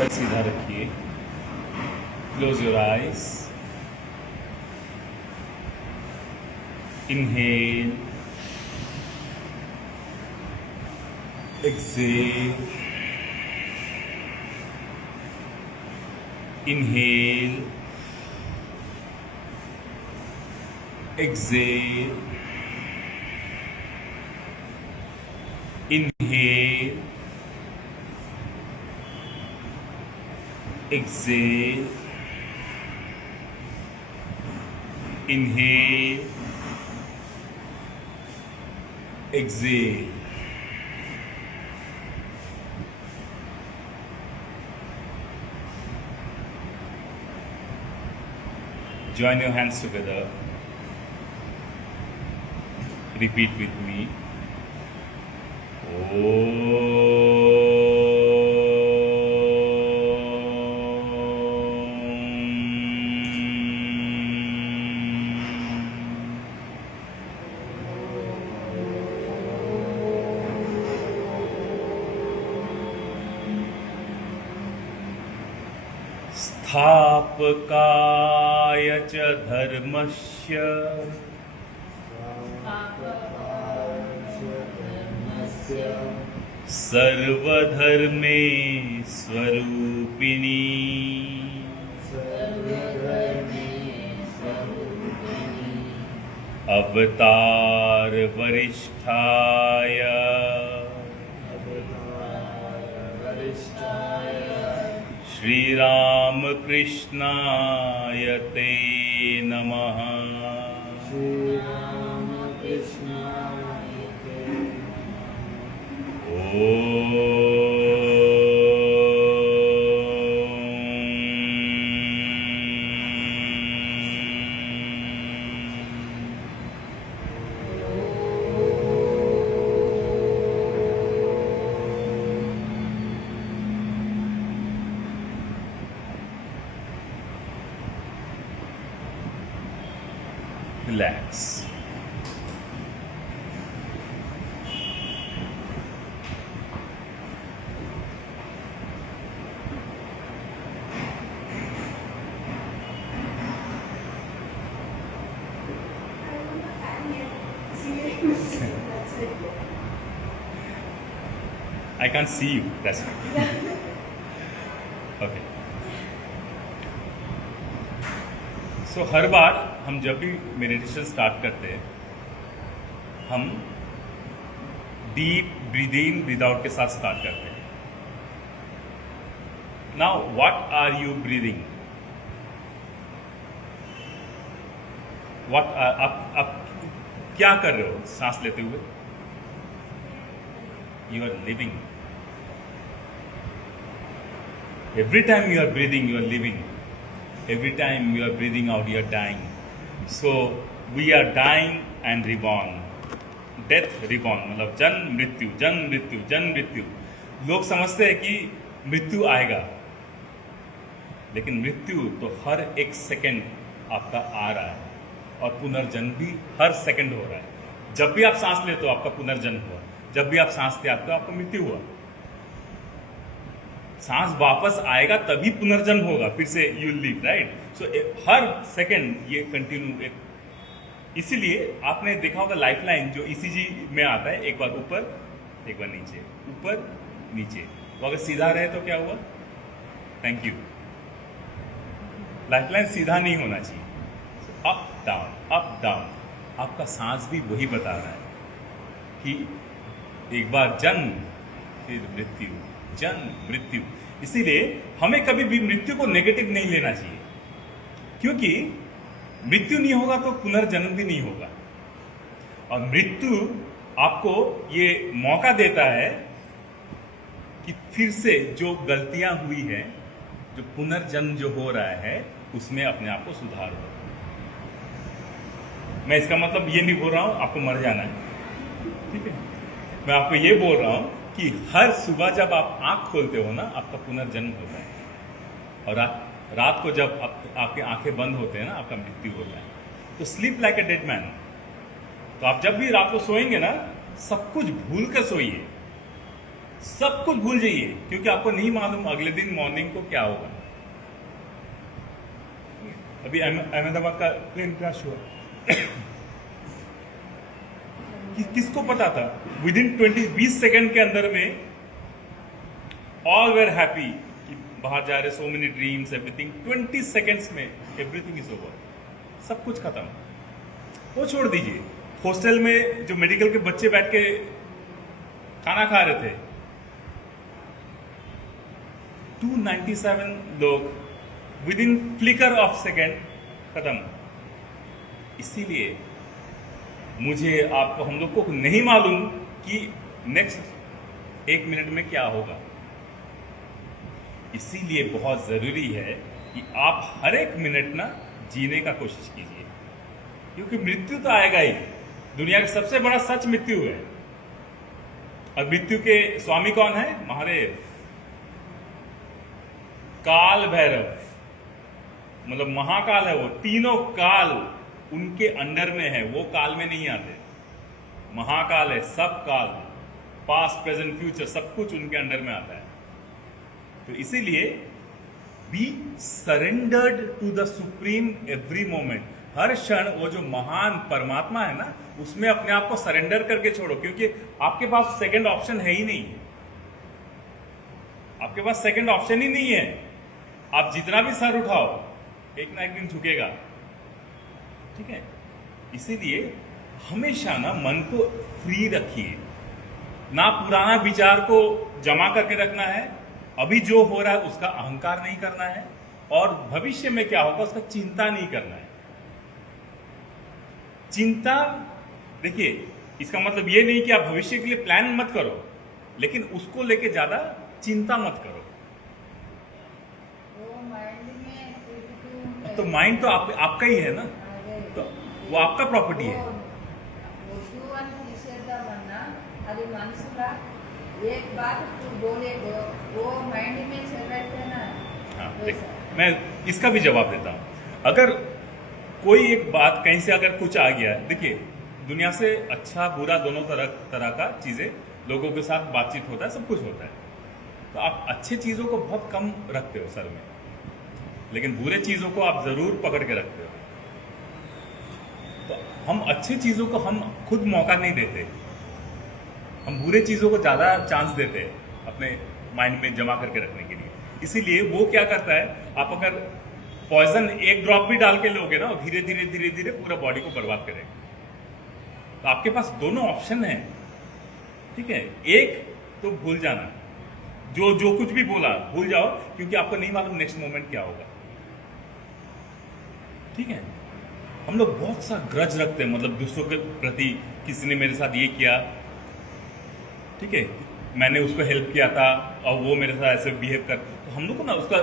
Sir सीधा रखिए. Close your eyes. Inhale. Exhale. Inhale. Exhale. Inhale. Exhale. Inhale. Exhale. Join your hands together. Repeat with me. स्थापकाय च धर्मस्य सर्वधर्मे स्वरूपिणी अवतार वरिष्ठाय श्री राम कृष्णाय ते नमः. Relax. I can't see you, that's right. Okay. So हर बार हम जब भी मेडिटेशन स्टार्ट करते हैं हम deep breath in breathe out के साथ स्टार्ट करते हैं. Now what are you breathing? आप क्या कर रहे हो सांस लेते हुए? You are living. Every time you are breathing you are living. Every time you are breathing out, you are dying. So we are dying and reborn. Death, reborn. मतलब जन्म मृत्यु जन्म मृत्यु जन्म मृत्यु. लोग समझते हैं कि मृत्यु आएगा, लेकिन मृत्यु तो हर एक सेकंड आपका आ रहा है और पुनर्जन्म भी हर सेकंड हो रहा है. जब भी आप सांस लेते हो आपका पुनर्जन्म हुआ, जब भी आप सांस त्यागते हो आपका मृत्यु हुआ. सांस वापस आएगा तभी पुनर्जन्म होगा, फिर से you live, right. So her second ये कंटिन्यू. इसीलिए आपने देखा होगा लाइफ लाइन जो ईसीजी में आता है, एक बार ऊपर एक बार नीचे, ऊपर नीचे. वो अगर सीधा रहे तो क्या हुआ? Thank you. लाइफ लाइन सीधा नहीं होना चाहिए. Up down up down. आपका सांस भी वही बता रहा है कि एक बार जन्म फिर मृत्यु, जन्म मृत्यु. इसीलिए हमें कभी भी मृत्यु को नेगेटिव नहीं लेना चाहिए, क्योंकि मृत्यु नहीं होगा तो पुनर्जन्म भी नहीं होगा. और मृत्यु आपको ये मौका देता है कि फिर से जो गलतियां हुई हैं, जो पुनर्जन्म जो हो रहा है, उसमें अपने आप को सुधारो. मैं इसका मतलब ये नहीं बोल रहा हूं आपको मर जाना है, ठीक है. मैं आपको ये बोल रहा हूं कि हर सुबह जब आप आंख खोलते हो ना, आपका पुनर्जन्म होता है. और रात को जब आपकी आंखें बंद होते हैं ना, आपका मृत्यु होता है. तो sleep like a dead man. तो आप जब भी रात को सोएंगे ना, सब कुछ भूल कर सोइए. सब कुछ भूल जाइए, क्योंकि आपको नहीं मालूम अगले दिन मॉर्निंग को क्या होगा। अभी अहमदाबाद का प्लेन क्रैश हुआ किसको पता था? विद इन 20 सेकेंड के अंदर में ऑल वेर हैप्पी कि बाहर जा रहे, so many dreams, everything. 20 seconds में एवरीथिंग इज ओवर, सब कुछ खत्म। वो छोड़ दीजिए, हॉस्टल में जो मेडिकल के बच्चे बैठ के खाना खा रहे थे, 297 लोग within flicker of second खत्म। इसीलिए मुझे, आपको, हम लोग को नहीं मालूम कि नेक्स्ट 1 मिनट में क्या होगा। इसीलिए बहुत जरूरी है कि आप हर एक मिनट ना जीने का कोशिश कीजिए, क्योंकि मृत्यु तो आएगा ही। दुनिया का सबसे बड़ा सच मृत्यु है, और मृत्यु के स्वामी कौन है? महादेव, काल भैरव, मतलब महाकाल है वो। तीनों काल उनके अंडर में है, वो काल में नहीं आते। महाकाल है, सब काल, पास्ट प्रेजेंट फ्यूचर सब कुछ उनके अंडर में आता है। तो इसीलिए be surrendered to the supreme every moment. हर क्षण वो जो महान परमात्मा है ना, उसमें अपने आप को सरेंडर करके छोड़ो, क्योंकि आपके पास सेकंड ऑप्शन है ही नहीं। आपके पास सेकंड ऑप्शन ही नहीं है। आप जितना भी सर उठाओ, एक ना एक दिन झुकेगा, ठीक है? इसीलिए हमेशा ना मन को फ्री रखिए, ना पुराना विचार को जमा करके रखना है। अभी जो हो रहा है उसका अहंकार नहीं करना है, और भविष्य में क्या होगा उसका चिंता नहीं करना है। चिंता, देखिए, इसका मतलब ये नहीं कि आप भविष्य के लिए प्लान मत करो, लेकिन उसको लेके ज्यादा चिंता मत करो। तो माइंड तो आपका ही है ना, तो वो आपका प्रॉपर्टी है। అది మనసులో एक बात तू बोले वो माइंड में चल रहे थे ना। हाँ, मैं इसका भी जवाब देता हूँ। अगर कोई एक बात कहीं से अगर कुछ आ गया, देखिए, दुनिया से अच्छा बुरा दोनों तरह का चीजें लोगों के साथ बातचीत होता है, सब कुछ होता है। तो आप अच्छे चीजों को बहुत कम रखते हो सर में, लेकिन बुरे चीजों को आप जरूर पकड़ के रखते हो। तो हम अच्छी चीजों को हम खुद मौका नहीं देते, हम बुरे चीजों को ज्यादा चांस देते हैं अपने माइंड में जमा करके रखने के लिए। इसीलिए वो क्या करता है, आप अगर पॉइजन एक ड्रॉप भी डाल के लोगे ना, धीरे धीरे धीरे धीरे पूरा बॉडी को बर्बाद करेगा। तो आपके पास दोनों ऑप्शन है, ठीक है? एक तो भूल जाना, जो कुछ भी बोला भूल जाओ, क्योंकि आपको नहीं मालूम नेक्स्ट मोमेंट क्या होगा, ठीक है? हम लोग बहुत सा ग्रज रखते हैं, मतलब दूसरों के प्रति, किसी ने मेरे साथ ये किया, ठीक है, मैंने उसको हेल्प किया था और वो मेरे साथ ऐसे बिहेव कर, तो हम लोग को ना उसका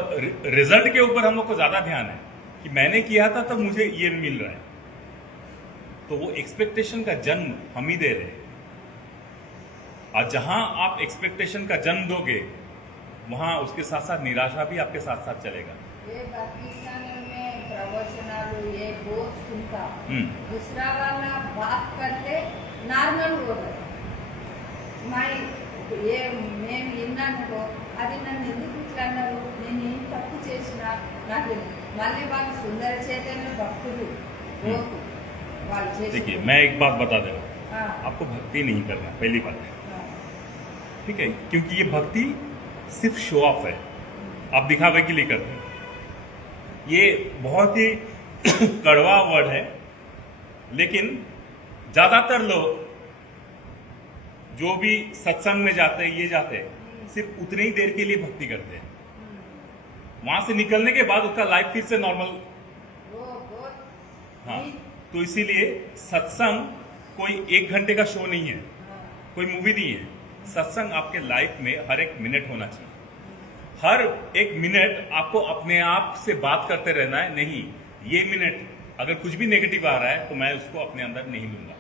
रिजल्ट के ऊपर हम लोग को ज्यादा ध्यान है कि मैंने किया था तब मुझे ये मिल रहा है। तो वो एक्सपेक्टेशन का जन्म हम ही दे रहे हैं, और जहां आप एक्सपेक्टेशन का जन्म दोगे, वहां उसके साथ साथ निराशा भी आपके साथ साथ चलेगा। ये पाकिस्तान में प्रवचनालू ये बहुत सुनता, दूसरा वाला बात करते नॉर्मल हो रहा है। మేము విన్నాను, అది నన్ను ఎందుకు ఇట్లా అన్నారు, నేను ఏం తప్పు చేసినా నాకు మళ్ళీ వాళ్ళు సుందర చైతన్య భక్తులు వాళ్ళు చేసి। देखिए, मैं एक बात बता दे रहा हूँ, आपको भक्ति नहीं करना, पहली बात है, ठीक है? क्योंकि ये भक्ति सिर्फ शो ऑफ है, आप दिखावे के लिए करते हैं। ये बहुत ही कड़वा वर्ड है, लेकिन ज्यादातर लोग जो भी सत्संग में जाते हैं, ये जाते हैं, सिर्फ उतनी ही देर के लिए भक्ति करते हैं। वहां से निकलने के बाद उसका लाइफ फिर से नॉर्मल। हाँ, तो इसीलिए सत्संग कोई 1 घंटे का शो नहीं है, कोई मूवी नहीं है। सत्संग आपके लाइफ में हर एक मिनट होना चाहिए। हर एक मिनट आपको अपने आप से बात करते रहना है, नहीं ये मिनट अगर कुछ भी नेगेटिव आ रहा है तो मैं उसको अपने अंदर नहीं लूंगा।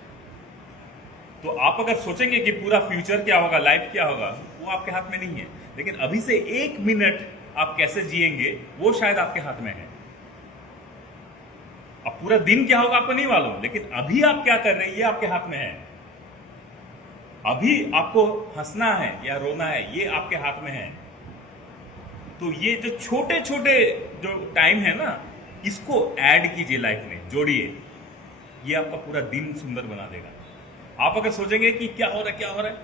तो आप अगर सोचेंगे कि पूरा फ्यूचर क्या होगा, लाइफ क्या होगा, वो आपके हाथ में नहीं है, लेकिन अभी से 1 मिनट आप कैसे जिएंगे वो शायद आपके हाथ में है। अब पूरा दिन क्या होगा आपको नहीं मालूम, लेकिन अभी आप क्या कर रहे हैं ये आपके हाथ में है। अभी आपको हंसना है या रोना है, ये आपके हाथ में है। तो ये जो छोटे छोटे जो टाइम है ना, इसको ऐड कीजिए लाइफ में, जोड़िए, ये आपका पूरा दिन सुंदर बना देगा। आप अगर सोचेंगे कि क्या हो रहा है क्या हो रहा है,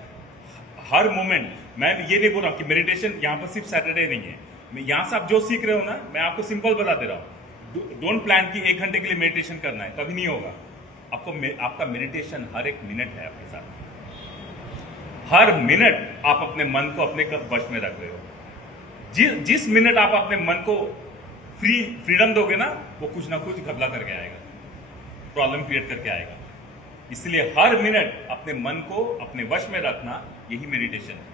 हर मोमेंट, मैं ये नहीं बोल रहा हूँ कि मेडिटेशन यहाँ पर सिर्फ सैटरडे नहीं है, मैं यहाँ से आप जो सीख रहे हो ना, मैं आपको सिंपल बता दे रहा हूँ। डोंट प्लान कि 1 घंटे के लिए मेडिटेशन करना है, कभी नहीं होगा। आपका मेडिटेशन हर एक मिनट है आपके साथ। हर मिनट आप अपने मन को अपने वश में रख रहे हो। जिस मिनट आप अपने मन को फ्रीडम दोगे ना, वो कुछ ना कुछ घबला करके आएगा, प्रॉब्लम क्रिएट करके आएगा। इसलिए हर मिनट अपने मन को अपने वश में रखना, यही मेडिटेशन है।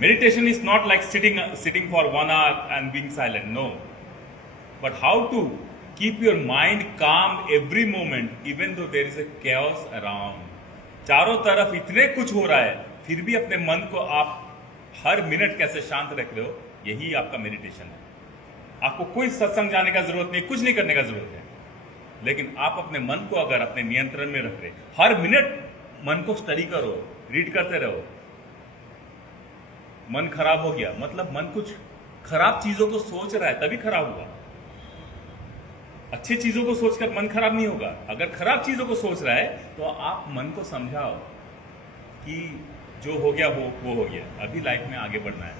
Meditation is not like sitting for 1 hour and being silent, no, but how to keep your mind calm every moment even though there is a chaos around. चारों तरफ इतने कुछ हो रहा है, फिर भी अपने मन को आप हर मिनट कैसे शांत रख रहे हो, यही आपका मेडिटेशन है। आपको कोई सत्संग जाने का जरूरत नहीं, कुछ नहीं करने का जरूरत है, लेकिन आप अपने मन को अगर अपने नियंत्रण में रख रहे, हर मिनट मन को स्टडी करो, रीड करते रहो। मन खराब हो गया मतलब मन कुछ खराब चीजों को सोच रहा है, तभी खराब हुआ। अच्छी चीजों को सोचकर मन खराब नहीं होगा। अगर खराब चीजों को सोच रहा है तो आप मन को समझाओ कि जो हो गया वो हो गया, अभी लाइफ में आगे बढ़ना है।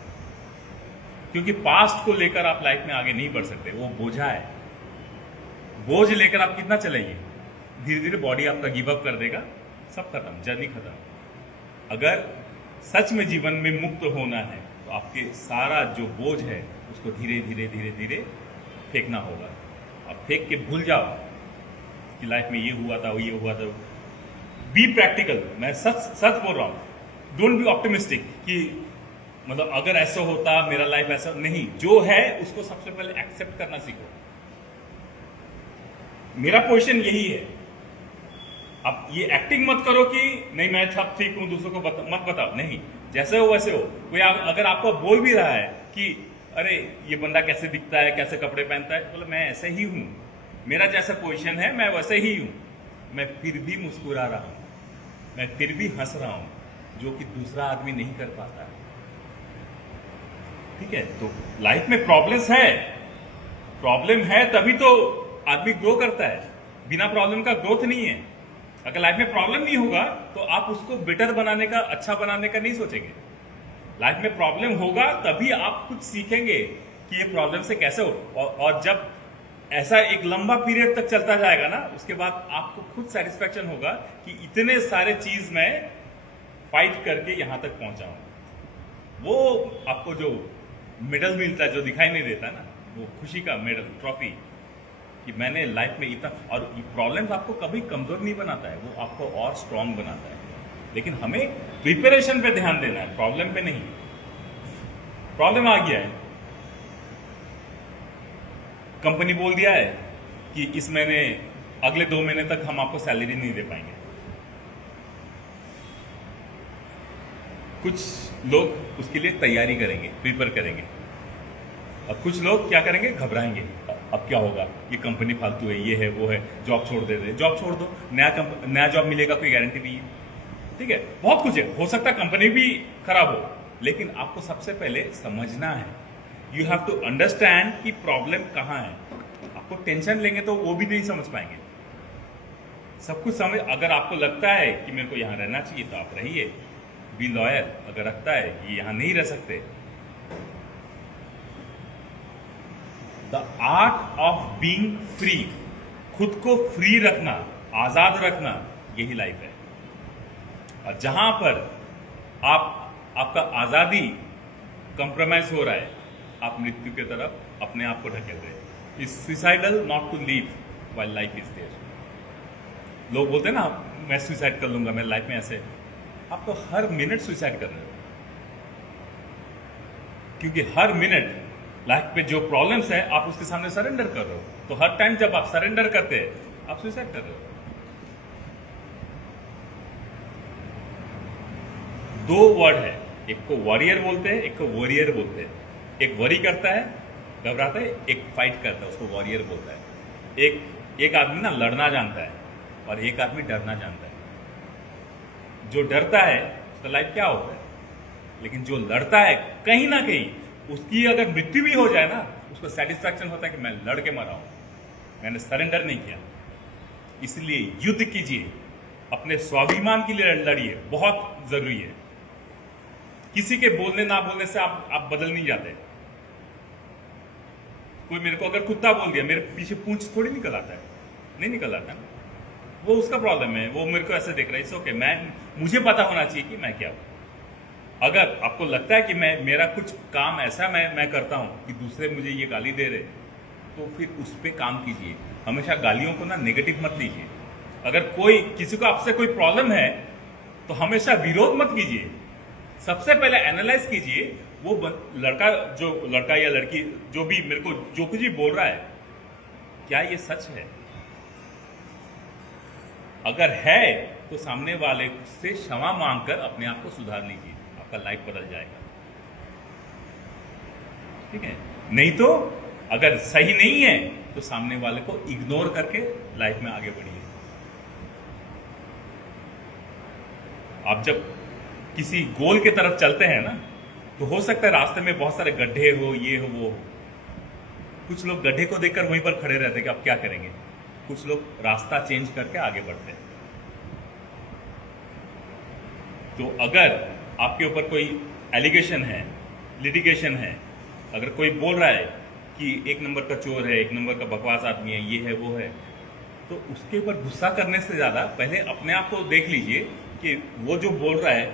क्योंकि पास्ट को लेकर आप लाइफ में आगे नहीं बढ़ सकते, वो बोझा है। बोझ लेकर आप कितना चलेंगे, धीरे धीरे बॉडी आपका गिव अप कर देगा, सब खत्म, जर्नी खत्म। अगर सच में जीवन में मुक्त होना है तो आपके सारा जो बोझ है उसको धीरे धीरे धीरे धीरे फेंकना होगा। अब फेंक के भूल जाओ कि लाइफ में ये हुआ था, ये हुआ था। बी प्रैक्टिकल, मैं सच बोल रहा हूं। डोंट बी ऑप्टिमिस्टिक कि मतलब अगर ऐसा होता मेरा लाइफ ऐसा नहीं। जो है उसको सबसे पहले एक्सेप्ट करना सीखो। मेरा पोजीशन यही है। अब ये एक्टिंग मत करो कि नहीं मैं सब ठीक हूं, दूसरों को मत बताओ, नहीं, जैसे हो वैसे हो। कोई अगर आपको बोल भी रहा है कि अरे ये बंदा कैसे दिखता है, कैसे कपड़े पहनता है, बोले मैं ऐसे ही हूं, मेरा जैसा पोजीशन है मैं वैसे ही हूं, मैं फिर भी मुस्कुरा रहा हूं, मैं फिर भी हंस रहा हूं, जो कि दूसरा आदमी नहीं कर पाता है। ठीक है, तो लाइफ में प्रॉब्लम है तभी तो आदमी ग्रो करता है। बिना प्रॉब्लम का ग्रोथ नहीं है। अगर लाइफ में प्रॉब्लम नहीं होगा तो आप उसको बेटर बनाने का, अच्छा बनाने का नहीं सोचेंगे। लाइफ में प्रॉब्लम होगा तभी आप कुछ सीखेंगे कि ये प्रॉब्लम से कैसे हो। और जब ऐसा एक लंबा पीरियड तक चलता जाएगा ना, उसके बाद आपको खुद सेटिस्फैक्शन होगा कि इतने सारे चीज में फाइट करके यहां तक पहुंचा हूं। वो आपको जो मेडल मिलता है, जो दिखाई नहीं देता ना, वो खुशी का मेडल, ट्रॉफी, कि मैंने लाइफ में इतना। और प्रॉब्लम्स आपको कभी कमजोर नहीं बनाता है, वो आपको और स्ट्रांग बनाता है। लेकिन हमें प्रिपरेशन पे ध्यान देना है, प्रॉब्लम पे नहीं। प्रॉब्लम आ गया है, कंपनी बोल दिया है कि इस महीने, अगले 2 महीने तक हम आपको सैलरी नहीं दे पाएंगे। कुछ लोग उसके लिए तैयारी करेंगे, प्रिपेयर करेंगे, और कुछ लोग क्या करेंगे, घबराएंगे। अब क्या होगा, ये कंपनी फालतू है, ये है, वो है, जॉब छोड़ दे। जॉब छोड़ दो, नया जॉब मिलेगा, कोई गारंटी नहीं है। ठीक है, बहुत कुछ है, हो सकता है कंपनी भी खराब हो, लेकिन आपको सबसे पहले समझना है। यू हैव टू अंडरस्टैंड कि प्रॉब्लम कहाँ है। आपको टेंशन लेंगे तो वो भी नहीं समझ पाएंगे। सब कुछ समझ, अगर आपको लगता है कि मेरे को यहाँ रहना चाहिए तो आप रहिए, बी लॉयर। अगर लगता है कि यहाँ नहीं रह सकते, the art of being free, खुद को फ्री रखना, आजाद रखना, यही लाइफ है। और जहां पर आपका आजादी कंप्रोमाइज हो रहा है, आप मृत्यु की तरफ अपने आप को ढकेल रहे हैं। Is suicidal not to leave while life is there. लोग बोलते हैं ना, मैं सुसाइड कर लूंगा, मेरे लाइफ में ऐसे। आपको हर मिनट सुसाइड करना है, क्योंकि हर मिनट लाइफ पे जो प्रॉब्लम्स है आप उसके सामने सरेंडर कर रहे हो। तो हर टाइम जब आप सरेंडर करते हैं, आप सुसाइड कर रहे हो। 2 वर्ड है, एक को वॉरियर बोलते हैं, एक को वॉरियर बोलते हैं। एक वरी करता है, घबराता है, एक फाइट करता है, उसको वॉरियर बोलता है। एक आदमी ना लड़ना जानता है और एक आदमी डरना जानता है। जो डरता है उसका लाइफ क्या होता है, लेकिन जो लड़ता है कहीं ना कहीं उसकी अगर मृत्यु भी हो जाए ना, उसको सेटिस्फैक्शन होता है कि मैं लड़ के मरा हूं, मैंने सरेंडर नहीं किया। इसलिए युद्ध कीजिए, अपने स्वाभिमान के लिए लड़िए, बहुत जरूरी है। किसी के बोलने ना बोलने से आप बदल नहीं जाते। कोई मेरे को अगर कुत्ता बोल दिया, मेरे पीछे पूंछ थोड़ी निकल आता है, नहीं निकल आता ना, वो उसका प्रॉब्लम है, वो मेरे को ऐसे देख रहा है, इट्स ओके। मुझे पता होना चाहिए कि मैं क्या हूं। अगर आपको लगता है कि मेरा कुछ काम ऐसा मैं करता हूं कि दूसरे मुझे ये गाली दे रहे, तो फिर उस पर काम कीजिए। हमेशा गालियों को ना नेगेटिव मत लीजिए। अगर किसी को आपसे कोई प्रॉब्लम है तो हमेशा विरोध मत कीजिए। सबसे पहले एनालाइज कीजिए, वो लड़का या लड़की जो भी मेरे को जो कुछ भी बोल रहा है, क्या ये सच है? अगर है तो सामने वाले से क्षमा मांगकर अपने आप को सुधार लीजिए, आपका लाइफ बदल जाएगा। ठीक है? नहीं तो अगर सही नहीं है तो सामने वाले को इग्नोर करके लाइफ में आगे बढ़िए। आप जब किसी गोल की तरफ चलते हैं ना, तो हो सकता है रास्ते में बहुत सारे गड्ढे हो, ये हो वो हो। कुछ लोग गड्ढे को देखकर वहीं पर खड़े रहते हैं कि अब क्या करेंगे। कुछ लोग रास्ता चेंज करके आगे बढ़ते हैं। तो अगर आपके ऊपर कोई एलिगेशन है, लिटिगेशन है, अगर कोई बोल रहा है कि एक नंबर का चोर है, एक नंबर का बकवास आदमी है, ये है वो है, तो उसके ऊपर गुस्सा करने से ज्यादा पहले अपने आप को देख लीजिए कि वो जो बोल रहा है,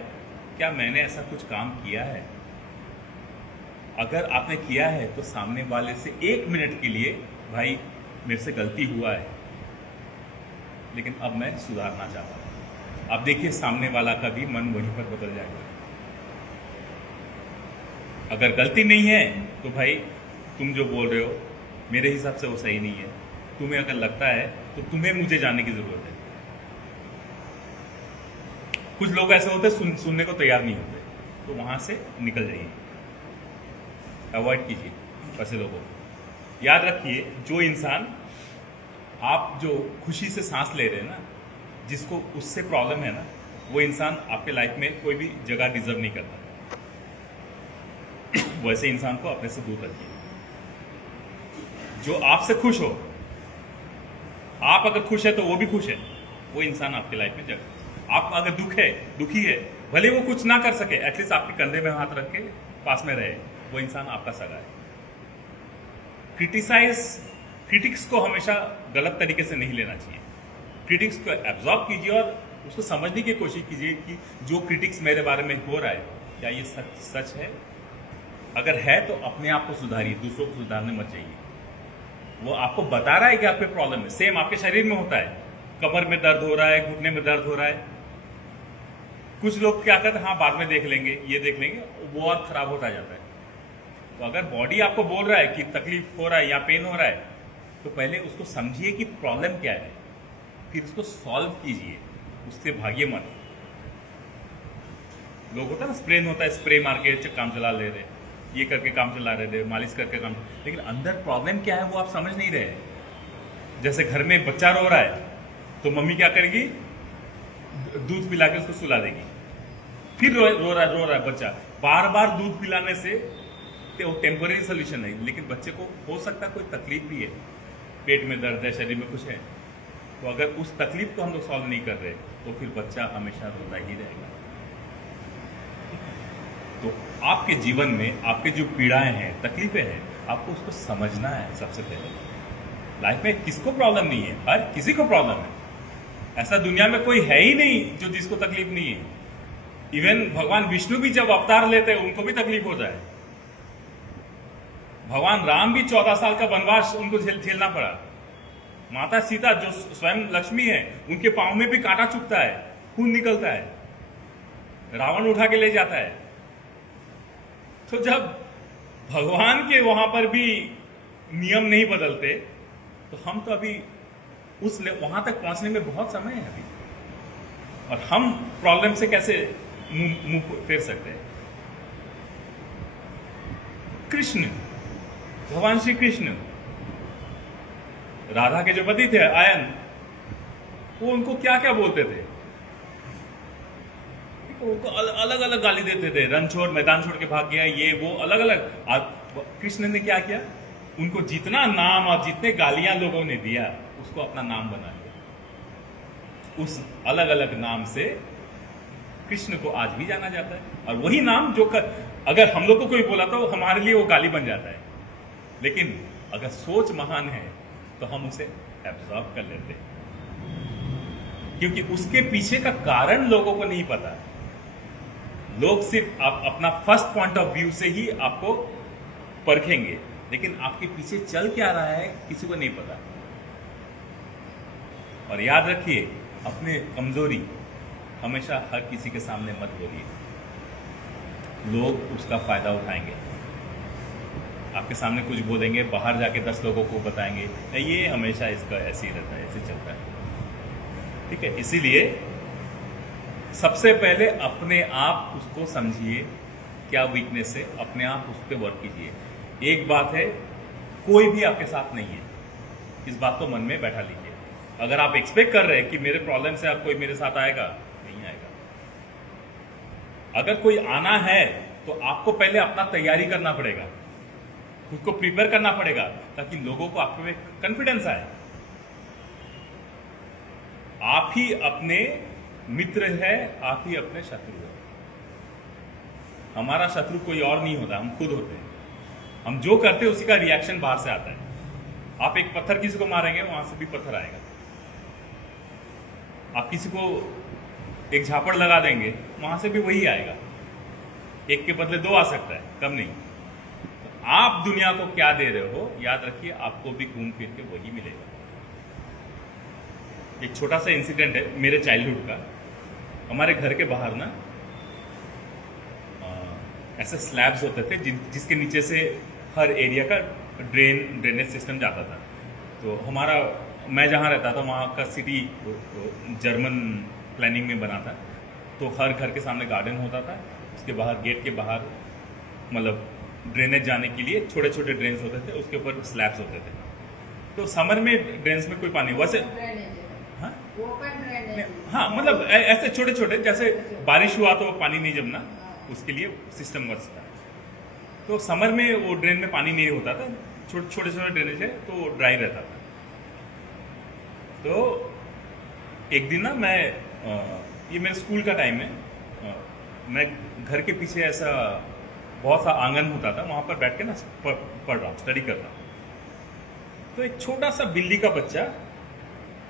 क्या मैंने ऐसा कुछ काम किया है? अगर आपने किया है तो सामने वाले से 1 मिनट के लिए, भाई मेरे से गलती हुआ है, लेकिन अब मैं सुधारना चाहता हूं। आप देखिए सामने वाला का भी मन वहीं पर बदल जाएगा। अगर गलती नहीं है तो भाई तुम जो बोल रहे हो मेरे हिसाब से वो सही नहीं है। तुम्हें अगर लगता है तो तुम्हें मुझे जानने की जरूरत है। कुछ लोग ऐसे होते हैं सुनने को तैयार नहीं होते, तो वहां से निकल जाइए, अवॉइड कीजिए ऐसे लोगों को। याद रखिए, जो इंसान आप जो खुशी से सांस ले रहे हैं ना, जिसको उससे प्रॉब्लम है ना, वो इंसान आपके लाइफ में कोई भी जगह डिजर्व नहीं करता। वैसे इंसान को अपने से दूर रखिए। जो आपसे खुश हो, आप अगर खुश है तो वो भी खुश है, वो इंसान आपके लाइफ में जगह। आप अगर दुखी है, भले वो कुछ ना कर सके, एटलीस्ट आपके कंधे में हाथ रख के पास में रहे, वो इंसान आपका सगा है। क्रिटिक्स को हमेशा गलत तरीके से नहीं लेना चाहिए। क्रिटिक्स को एब्जॉर्ब कीजिए और उसको समझने की कोशिश कीजिए कि जो क्रिटिक्स मेरे बारे में हो रहा है, क्या ये सच है? अगर है तो अपने आप को सुधारिए, दूसरों को सुधारने मत जाइए। वो आपको बता रहा है कि आप पे प्रॉब्लम है, सेम आपके शरीर में होता है, कमर में दर्द हो रहा है, घुटने में दर्द हो रहा है। कुछ लोग क्या करते हैं, हाँ बाद में देख लेंगे, ये देख लेंगे, वो और खराब होता जाता है। तो अगर बॉडी आपको बोल रहा है कि तकलीफ हो रहा है या पेन हो रहा है, तो पहले उसको समझिए कि प्रॉब्लम क्या है, फिर उसको सॉल्व कीजिए, उससे भागिए मत। लोग होता है ना, स्प्रे होता है, स्प्रे मार के काम चला ले रहे, ये करके काम चला रहे थे, मालिश करके काम, लेकिन अंदर प्रॉब्लम क्या है वो आप समझ नहीं रहे। जैसे घर में बच्चा रो रहा है तो मम्मी क्या करेगी, दूध पिला के उसको सुला देगी, फिर रो रहा है बच्चा। बार बार दूध पिलाने से वो टेम्पररी सोल्यूशन है, लेकिन बच्चे को हो सकता है कोई तकलीफ भी है, पेट में दर्द है, शरीर में कुछ है, तो अगर उस तकलीफ को हम लोग सॉल्व नहीं कर रहे तो फिर बच्चा हमेशा रोता ही रहेगा। तो आपके जीवन में आपके जो पीड़ाएं हैं, तकलीफें हैं, आपको उसको समझना है। सबसे पहले लाइफ में किसको प्रॉब्लम नहीं है, हर किसी को प्रॉब्लम है। ऐसा दुनिया में कोई है ही नहीं जो जिसको तकलीफ नहीं है। इवन भगवान विष्णु भी जब अवतार लेते हैं उनको भी तकलीफ होता है। भगवान राम भी 14 साल का वनवास उनको झेलना पड़ा। माता सीता जो स्वयं लक्ष्मी है, उनके पांव में भी कांटा चुभता है, खून निकलता है, रावण उठा के ले जाता है। तो जब भगवान के वहां पर भी नियम नहीं बदलते, तो हम तो अभी वहां तक पहुंचने में बहुत समय है अभी, और हम प्रॉब्लम से कैसे मुंह फेर सकते हैं। कृष्ण, भगवान श्री कृष्ण, राधा के जो पति थे आयन, वो उनको क्या क्या बोलते थे। वो अलग अलग गाली देते थे, रन छोड़, मैदान छोड़ के भाग गया, ये वो अलग अलग। कृष्ण ने क्या किया, उनको जितना नाम और जितने गालियां लोगों ने दिया उसको अपना नाम बना लिया। उस अलग अलग नाम से कृष्ण को आज भी जाना जाता है, और वही नाम जो अगर हम लोग को कोई बोला तो हमारे लिए वो गाली बन जाता है, लेकिन अगर सोच महान है तो हम उसे एब्जॉर्ब कर लेते हैं, क्योंकि उसके पीछे का कारण लोगों को नहीं पता। लोग सिर्फ अपना फर्स्ट पॉइंट ऑफ व्यू से ही आपको परखेंगे, लेकिन आपके पीछे चल क्या रहा है किसी को नहीं पता। और याद रखिए, अपने कमजोरी हमेशा हर किसी के सामने मत बोलिए, लोग उसका फायदा उठाएंगे। आपके सामने कुछ बोलेंगे, बाहर जाके 10 लोगों को बताएंगे, ये हमेशा इसका ऐसे ही रहता है, ऐसे चलता है, ठीक है। इसीलिए सबसे पहले अपने आप उसको समझिए, क्या वीकनेस है, अपने आप उस पर वर्क कीजिए। एक बात है, कोई भी आपके साथ नहीं है, इस बात को मन में बैठा लीजिए। अगर आप एक्सपेक्ट कर रहे हैं कि मेरे प्रॉब्लम से आप कोई मेरे साथ आएगा, नहीं आएगा। अगर कोई आना है तो आपको पहले अपना तैयारी करना पड़ेगा, खुद को प्रिपेयर करना पड़ेगा, ताकि लोगों को आप पे कॉन्फिडेंस आए। आप ही अपने मित्र है, आप ही अपने शत्रु है। हमारा शत्रु कोई और नहीं होता, हम खुद होते हैं। हम जो करते हैं उसी का रिएक्शन बाहर से आता है। आप एक पत्थर किसी को मारेंगे, वहां से भी पत्थर आएगा। आप किसी को एक झापड़ लगा देंगे, वहां से भी वही आएगा। एक के बदले 2 आ सकता है, कम नहीं। तो आप दुनिया को क्या दे रहे हो, याद रखिए, आपको भी घूम फिर के वही मिलेगा। एक छोटा सा इंसिडेंट है मेरे चाइल्डहुड का। हमारे घर के बाहर ना ऐसे स्लैब्स होते थे जिसके नीचे से हर एरिया का ड्रेनेज सिस्टम जाता था। तो मैं जहाँ रहता था वहाँ का सिटी जर्मन प्लानिंग में बना था। तो हर घर के सामने गार्डन होता था, उसके बाहर गेट के बाहर मतलब ड्रेनेज जाने के लिए छोटे छोटे ड्रेन्स होते थे, उसके ऊपर स्लैब्स होते थे। तो समर में ड्रेन्स में कोई पानी वैसे हाँ मतलब ऐसे छोटे छोटे, जैसे बारिश हुआ तो पानी नहीं जमना, उसके लिए सिस्टम बचता है। तो समर में वो ड्रेन में पानी नहीं होता था, छोटे छोटे ड्रेनेज है तो ड्राई रहता था। तो एक दिन ना ये मेरे स्कूल का टाइम है, मैं घर के पीछे ऐसा बहुत सा आंगन होता था, वहाँ पर बैठ के ना पढ़ रहा हूँ, स्टडी कर रहा हूँ। तो एक छोटा सा बिल्ली का बच्चा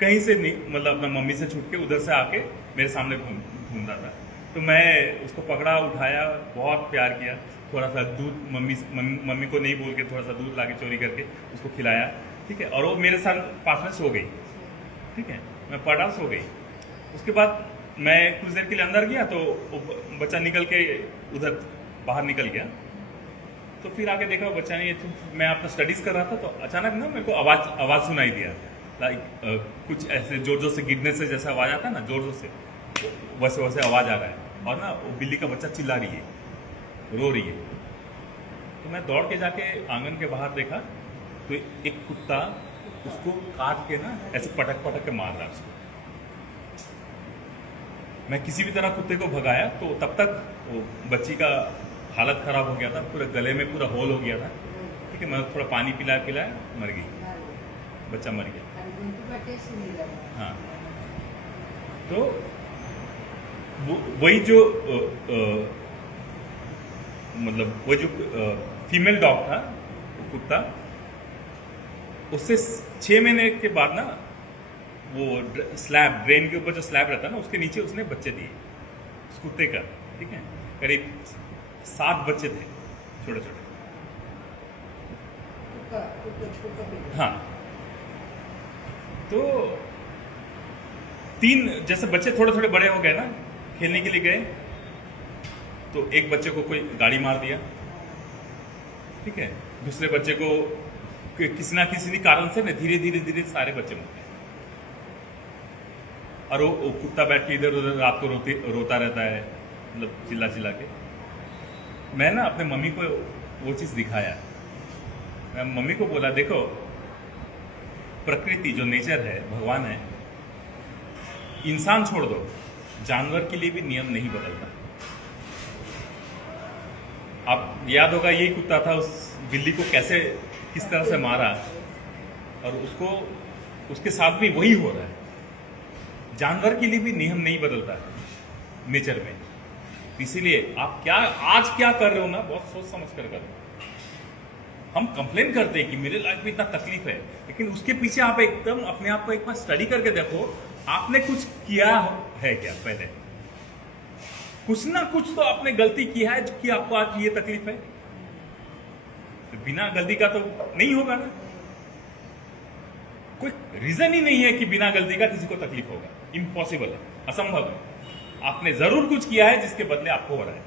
कहीं से नहीं, मतलब अपना मम्मी से छूट के उधर से आके मेरे सामने घूम रहा था। तो मैं उसको पकड़ा, उठाया, बहुत प्यार किया, थोड़ा सा दूध मम्मी को नहीं बोल के थोड़ा सा दूध लाके चोरी करके उसको खिलाया, ठीक है। और वो मेरे साथ पास में सो गई, ठीक है। मैं पढ़ा, सो गई। उसके बाद मैं कुछ देर के लिए अंदर गया तो वो बच्चा निकल के उधर बाहर निकल गया। तो फिर आके देखा वो बच्चा नहीं है। तो मैं अपना स्टडीज कर रहा था, तो अचानक ना मेरे को आवाज़ सुनाई दिया, लाइक कुछ ऐसे जोर जोर से गिरने से जैसा आवाज़ आता है ना, जोर जोर से वैसे वैसे आवाज़ आ रहा है। और ना वो बिल्ली का बच्चा चिल्ला रही है, रो रही है। तो मैं दौड़ के जाके आंगन के बाहर देखा तो एक कुत्ता उसको काट के ना ऐसे पटक पटक के मार रहा उसको। मैं किसी भी तरह कुत्ते को भगाया, तो तब तक वो बच्ची का हालत खराब हो गया था, पूरे गले में पूरा होल हो गया था, ठीक है। मैं थोड़ा पानी पिलाया, मर गई, बच्चा मर गया। हाँ, तो वही जो मतलब वो जो फीमेल डॉग था, वो कुत्ता, उससे 6 महीने के बाद ना वो स्लैब, ड्रेन के ऊपर जो स्लैब रहता है ना, उसके नीचे उसने बच्चे दिए उस कुत्ते का, ठीक है। करीब 7 बच्चे थे, छोटे छोटे। हाँ, तो 3 जैसे बच्चे थोड़े थोड़े बड़े हो गए ना, खेलने के लिए गए, तो एक बच्चे को कोई गाड़ी मार दिया, ठीक है। दूसरे बच्चे को किसी ना किसी कारण से ना धीरे धीरे सारे बच्चे मर गए। और वो कुत्ता बैठ के इधर उधर रात को रोता रहता है, मतलब चिल्ला चिल्ला के। मैं ना अपने मम्मी को वो चीज़ दिखाया। मैं मम्मी को बोला, देखो प्रकृति जो नेचर है, भगवान है, इंसान छोड़ दो, जानवर के लिए भी नियम नहीं बदलता। याद होगा यही कुत्ता था, उस बिल्ली को कैसे किस तरह से मारा, और उसको उसके साथ भी वही हो रहा है। जानवर के लिए भी नियम नहीं बदलता है नेचर में। इसीलिए आप क्या आज क्या कर रहे हो ना, बहुत सोच समझ कर करो। हम कंप्लेन करते हैं कि मेरे लाइफ में इतना तकलीफ है, लेकिन उसके पीछे आप एकदम अपने आप को एक बार स्टडी करके देखो, आपने कुछ किया है क्या पहले? कुछ ना कुछ तो आपने गलती की है कि आपको आज ये तकलीफ है। तो बिना गलती का तो नहीं होगा ना। कोई रीजन ही नहीं है कि बिना गलती का किसी को तकलीफ होगा। इम्पॉसिबल है, असंभव है। आपने जरूर कुछ किया है जिसके बदले आपको हो रहा है।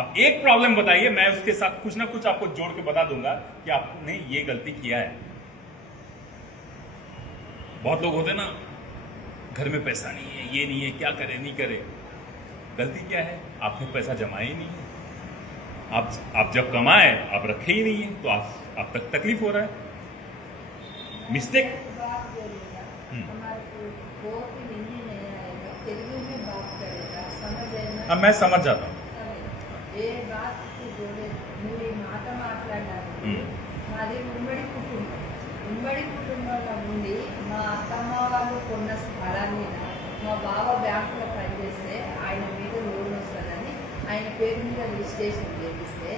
आप एक प्रॉब्लम बताइए, मैं उसके साथ कुछ ना कुछ आपको जोड़ के बता दूंगा कि आपने ये गलती किया है। बहुत लोग होते हैं ना, घर में पैसा नहीं है, ये नहीं है, क्या करे नहीं करे। गलती क्या है? आपने पैसा जमाया ही नहीं है। आप जब कमाए आप रखे ही नहीं है, तो आप तक तकलीफ हो रहा है। मिस्टेक बात बोलेगा, हमारे को बहुत ही हिंदी नहीं आएगा, तेलुगु में बात करेगा, समझ आए ना? अब मैं समझ जाता हूँ। ఏ బాధకు జోడే నువ్వు ఈ మాట మాట్లాడాలి. మాది ఉమ్మడి కుటుంబంలో ఉండి మా అత్తమ్మ వాళ్ళు కొన్న స్థలాన్ని మా బావ బ్యాంకులో పనిచేస్తే ఆయన మీద లోన్ వస్తుందని ఆయన పేరు మీద రిజిస్ట్రేషన్ చేపిస్తే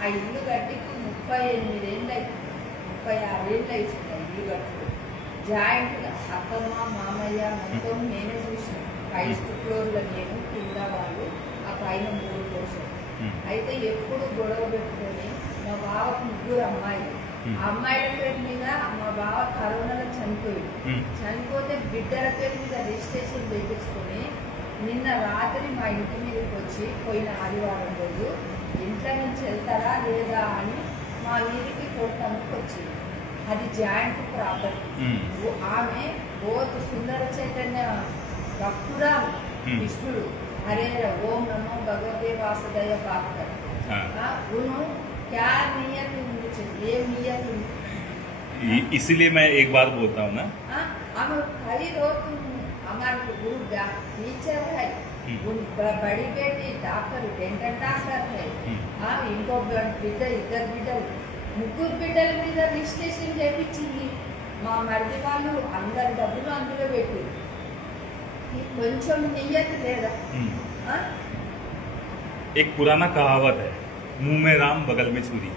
ఆ ఇల్లు కట్టి 38 ఏళ్ళు అవుతుంది, 36 ఏళ్ళు అవుతుంది ఆ ఇల్లు కట్టుడు. జాయింట్గా అత్తమ్మ మామయ్య మొత్తం నేనే చూసిన. 5 ఫ్లోర్ల నేను, కింద వాళ్ళు, ఆ పైన 3 పోర్షన్. అయితే ఎప్పుడు గొడవ పెట్టుకొని మా బావకు 3 అమ్మాయిలు. ఆ అమ్మాయిల పేరు మీద మా బావ కరోనాలో చనిపోతే బిడ్డల పేరు మీద రిజిస్ట్రేషన్ చేయించుకొని నిన్న రాత్రి మా ఇంటి మీదకి వచ్చి పోయిన ఆదివారం రోజు ఇంట్లో నుంచి వెళ్తారా లేదా అని మా వీరికి కోటానికి వచ్చింది. అది జాయింట్ ప్రాపర్టీ. ఆమె బోత్ సుందర చైతన్య భక్తుడా విష్ణుడు. हरे ओम नमो भगवते वासुदेव बात कर। उन्होंने क्या नियत मुझे ये नियत इसीलिए मैं एक बार बोलता हूँ ना, हम खरीद हो तुम हमारे गुरु टीचर है, बड़ी बेटी डॉक्टर डेंटल डॉक्टर है, इनको बिड्डल इधर बिड्डल 3 బిడ్డల మీద రిజిస్ట్రేషన్ చేయించింది. మా మరిది వాళ్ళు అందరి డబ్బులు అందులో పెట్టి కొంచెం నియत లేదా? एक पुराना कहावत है, मुंह में राम बगल में छुरी।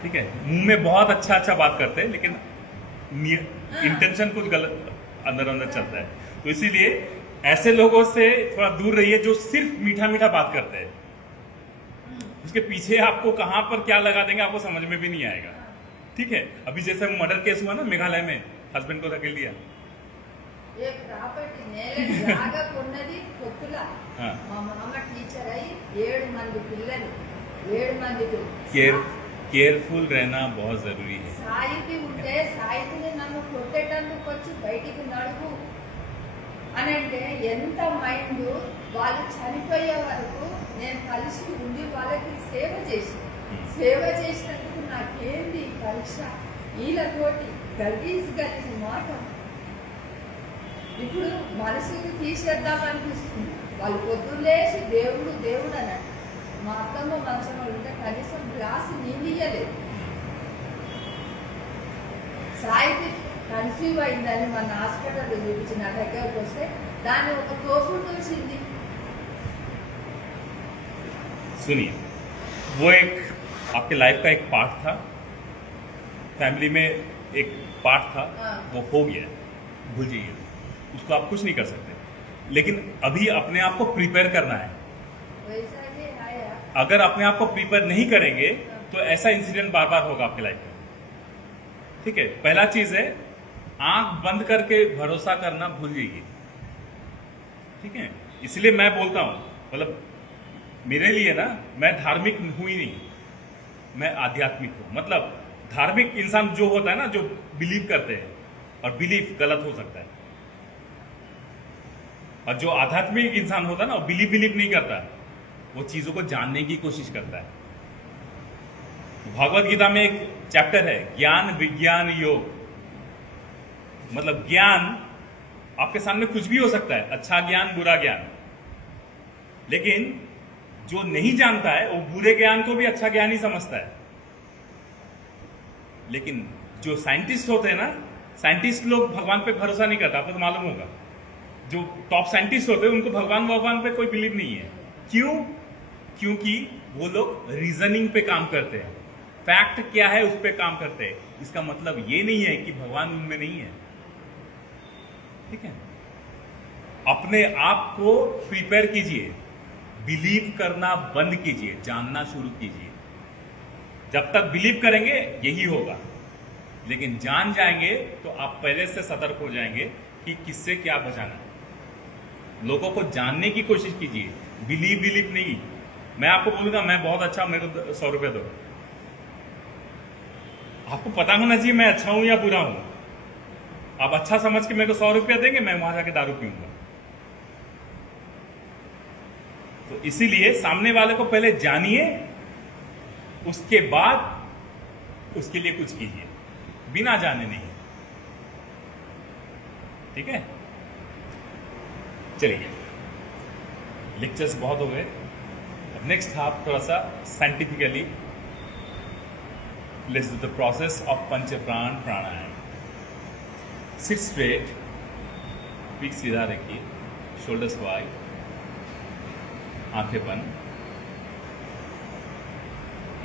ठीक है, मुंह में बहुत अच्छा अच्छा बात करते हैं, लेकिन इंटेंशन कुछ गलत अंदर अंदर चलता है। तो इसीलिए ऐसे लोगों से थोड़ा दूर रहिए जो सिर्फ मीठा मीठा बात करते हैं। उसके पीछे आपको कहां पर क्या लगा देंगे आपको समझ में भी नहीं आएगा। ठीक है, अभी जैसे मर्डर केस हुआ ना मेघालय में, हस्बैंड को धकेल दिया। ఏ ప్రాపర్టీ నేల జాగా కొన్నది కొత్తల. మా మామ టీచర్ అయి 7 మంది పిల్లలు, 7 మందికి కేర్ఫుల్ रहना बहुत जरूरी है. సాయికి ఉంటే సాయిని నన్ను కొట్టేటందుకు వచ్చి బయటికి నడుపు అని అంటే ఎంత మైండ్. వాళ్ళు చనిపోయే వరకు నేను కలిసి ఉండి వాళ్ళకి సేవ చేసినందుకు నాకేంది పరీక్ష. వీళ్ళతోటి గలీజ్ మాట ఇప్పుడు మనసుకి తీసేద్దామనిపిస్తుంది. వాళ్ళు పొద్దున్న లేచి దేవుడు అన్నట్టు. మా అత్తమ్మ మంచం ఉంటే కనీసం గ్లాసు నీళ్ళు ఇయ్యలేదు. సాయికి కన్సీవ్ అయిందని మన హాస్పిటల్లో చూపించి నా దగ్గరకు వస్తే దాన్ని ఒక తోపు తోసింది. सुनिए, वो एक आपके लाइफ का एक पार्ट था, फैमिली में एक पार्ट था, वो हो गया, भूल जाइए उसको, आप कुछ नहीं कर सकते. लेकिन अभी अपने आप को प्रिपेयर करना है. वैसा ही आया. अगर अपने आप को प्रिपेयर नहीं करेंगे तो ऐसा इंसिडेंट बार बार होगा आपके लाइफ में. ठीक है, पहला चीज है आंख बंद करके भरोसा करना भूल जाइए. ठीक है, इसलिए मैं बोलता हूं, मतलब मेरे लिए ना, मैं धार्मिक हूं ही नहीं, मैं आध्यात्मिक हूं. मतलब धार्मिक इंसान जो होता है ना, जो बिलीव करते हैं, और बिलीफ गलत हो सकता है. और जो आध्यात्मिक इंसान होता है ना, वो बिलीव नहीं करता, वो चीजों को जानने की कोशिश करता है. भगवत गीता में एक चैप्टर है ज्ञान विज्ञान योग. मतलब ज्ञान आपके सामने कुछ भी हो सकता है, अच्छा ज्ञान बुरा ज्ञान, लेकिन जो नहीं जानता है वो बुरे ज्ञान को भी अच्छा ज्ञान ही समझता है। लेकिन जो साइंटिस्ट होते हैं ना, साइंटिस्ट लोग भगवान पे भरोसा नहीं करता, आपको तो मालूम होगा। जो टॉप साइंटिस्ट होते हैं उनको भगवान पे कोई बिलीव नहीं है। क्यों? क्योंकि वो लोग रीजनिंग पे काम करते हैं, फैक्ट क्या है उस पर काम करते हैं। इसका मतलब ये नहीं है कि भगवान उनमें नहीं है, ठीक है। अपने आप को प्रिपेयर कीजिए, बिलीव करना बंद कीजिए, जानना शुरू कीजिए। जब तक बिलीव करेंगे यही होगा, लेकिन जान जाएंगे तो आप पहले से सतर्क हो जाएंगे कि किससे क्या बचाना है। लोगों को जानने की कोशिश कीजिए, बिलीव नहीं। मैं आपको बोलूंगा मैं बहुत अच्छा, मेरे को 100 रुपये दो, आपको पता होना चाहिए मैं अच्छा हूं या बुरा हूं। आप अच्छा समझ के मेरे को 100 रुपया देंगे, मैं वहां जाके दारू पीऊंगा। तो इसीलिए सामने वाले को पहले जानिए, उसके बाद उसके लिए कुछ कीजिए, बिना जाने नहीं, ठीक है। चलिए, लेक्चर्स बहुत हो गए। नेक्स्ट आप थोड़ा सा scientifically let's do the process of panch prana pranayama. Seat straight, पीठ सीधा रखिए, शोल्डर्स वाइड, आंखें बंद।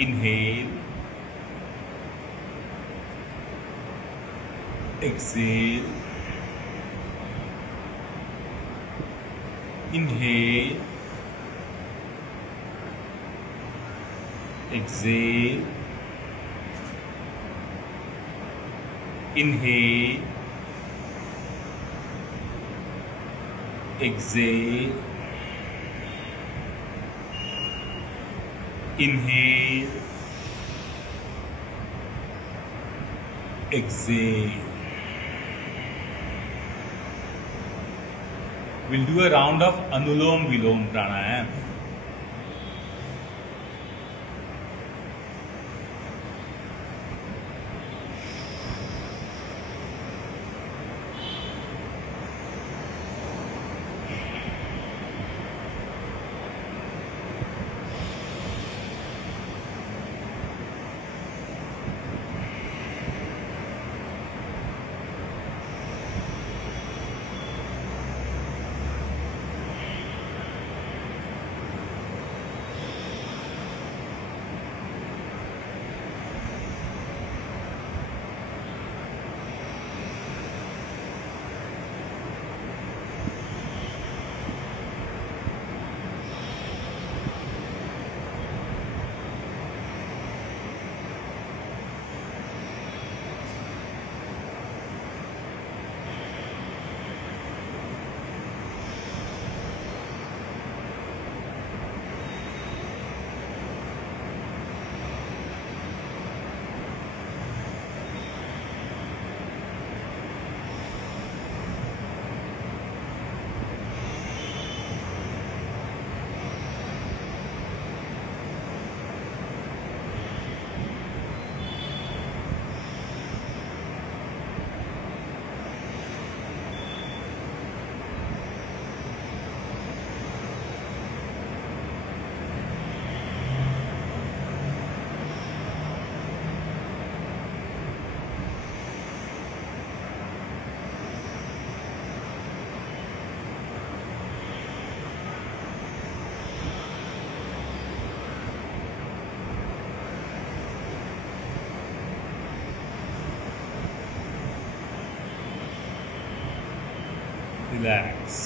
Inhale, exhale, inhale, exhale, inhale, exhale, inhale, exhale. We'll do a round of Anulom Vilom Pranayam. Relax.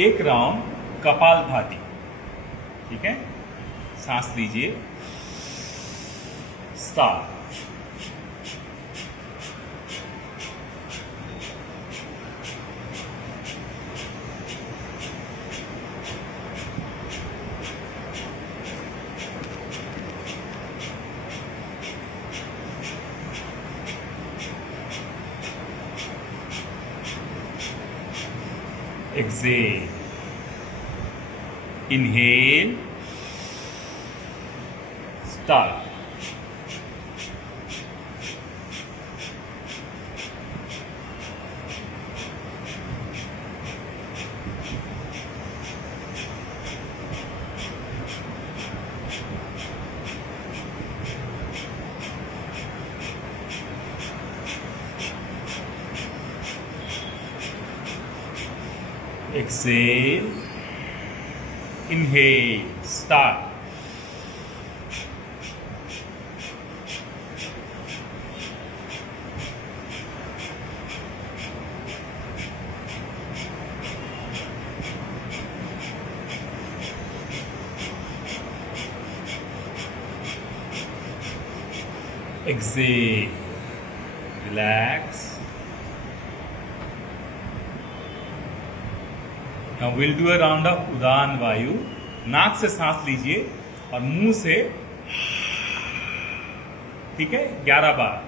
एक राउंड कपालभाति, ठीक है। सांस लीजिए, start. Exhale, inhale, start. Exhale. Inhale. Start. Exhale. Relax. Now we'll do a round of उड़ान वायु. नाक से सांस लीजिए और मुंह से, ठीक है, 11 बार.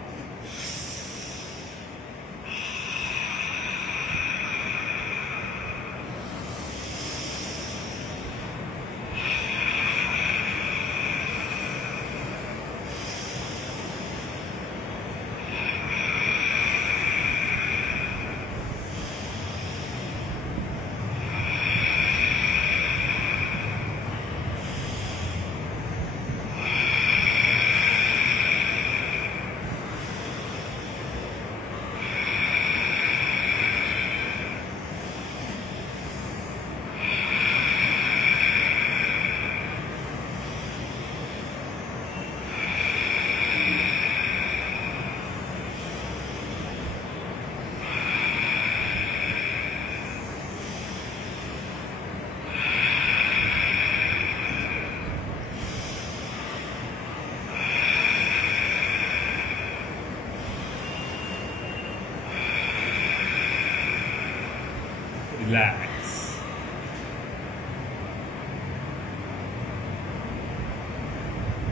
Relax.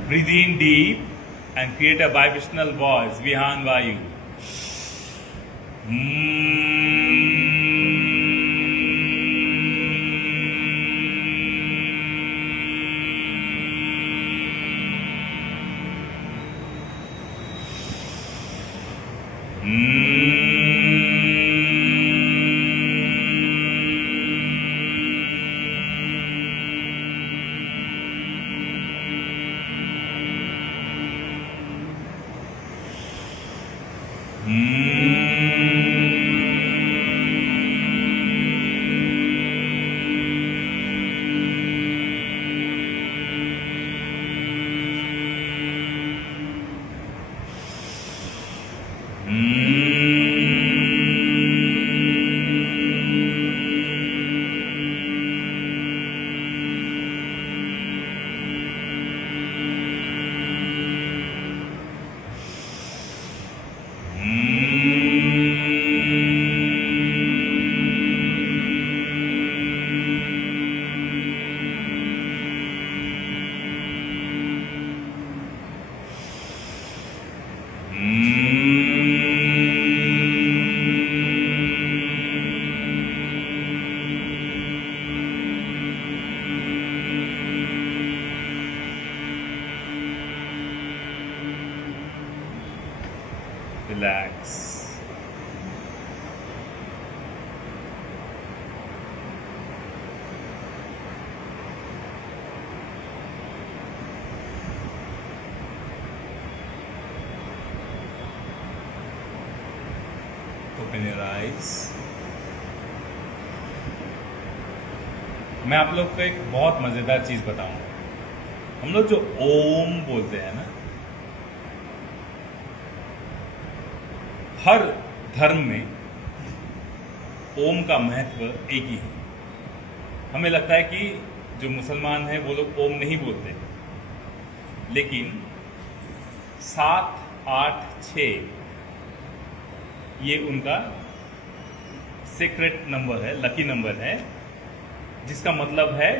Breathe in deep and create a vibrational voice, Vihan Vayu. Relax. Open your eyes. मैं आप लोग को एक बहुत मजेदार चीज बताऊंगा. हम लोग जो ओम बोलते हैं ना, हर धर्म में ओम का महत्व एक ही है. हमें लगता है कि जो मुसलमान हैं वो लोग ओम नहीं बोलते, लेकिन 7, 8, 6 ये उनका सीक्रेट नंबर है, लकी नंबर है, जिसका मतलब है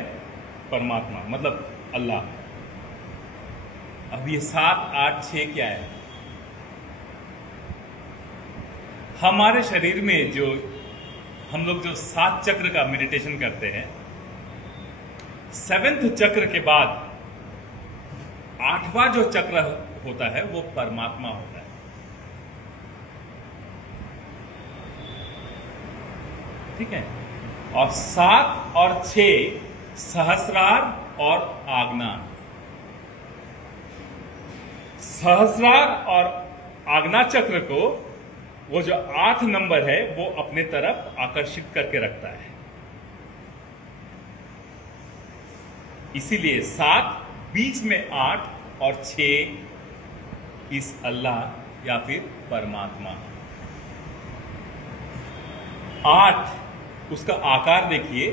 परमात्मा, मतलब अल्लाह. अब ये 7, 8, 6 क्या है? हमारे शरीर में जो हम लोग जो 7 चक्र का मेडिटेशन करते हैं, 7th चक्र के बाद 8वां जो चक्र होता है वो परमात्मा होता है. ठीक है. और 7 और 6 सहस्रार और आग्ना. सहस्रार और आग्ना चक्र को वो जो 8 नंबर है वो अपने तरफ आकर्षित करके रखता है. इसीलिए 7 बीच में 8 और 6 इस अल्लाह या फिर परमात्मा। 8 उसका आकार देखिए,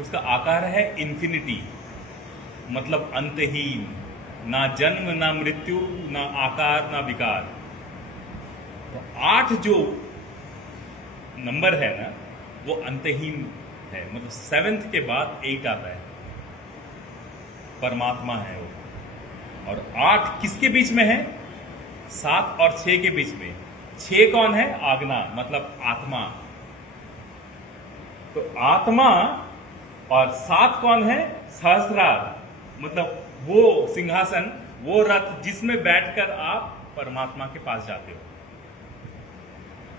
उसका आकार है इन्फिनिटी, मतलब अंतहीन, ना जन्म ना मृत्यु ना आकार ना विकार। तो 8 जो नंबर है ना वो अंतहीन है, मतलब 7th के बाद 8 आता है, परमात्मा है वो। और 8 किसके बीच में है? 7 और 6 के बीच में। 6 कौन है? आज्ञा, मतलब आत्मा। तो आत्मा और 7 कौन है? सहस्रार, मतलब वो सिंहासन, वो रथ जिसमें बैठकर आप परमात्मा के पास जाते हो।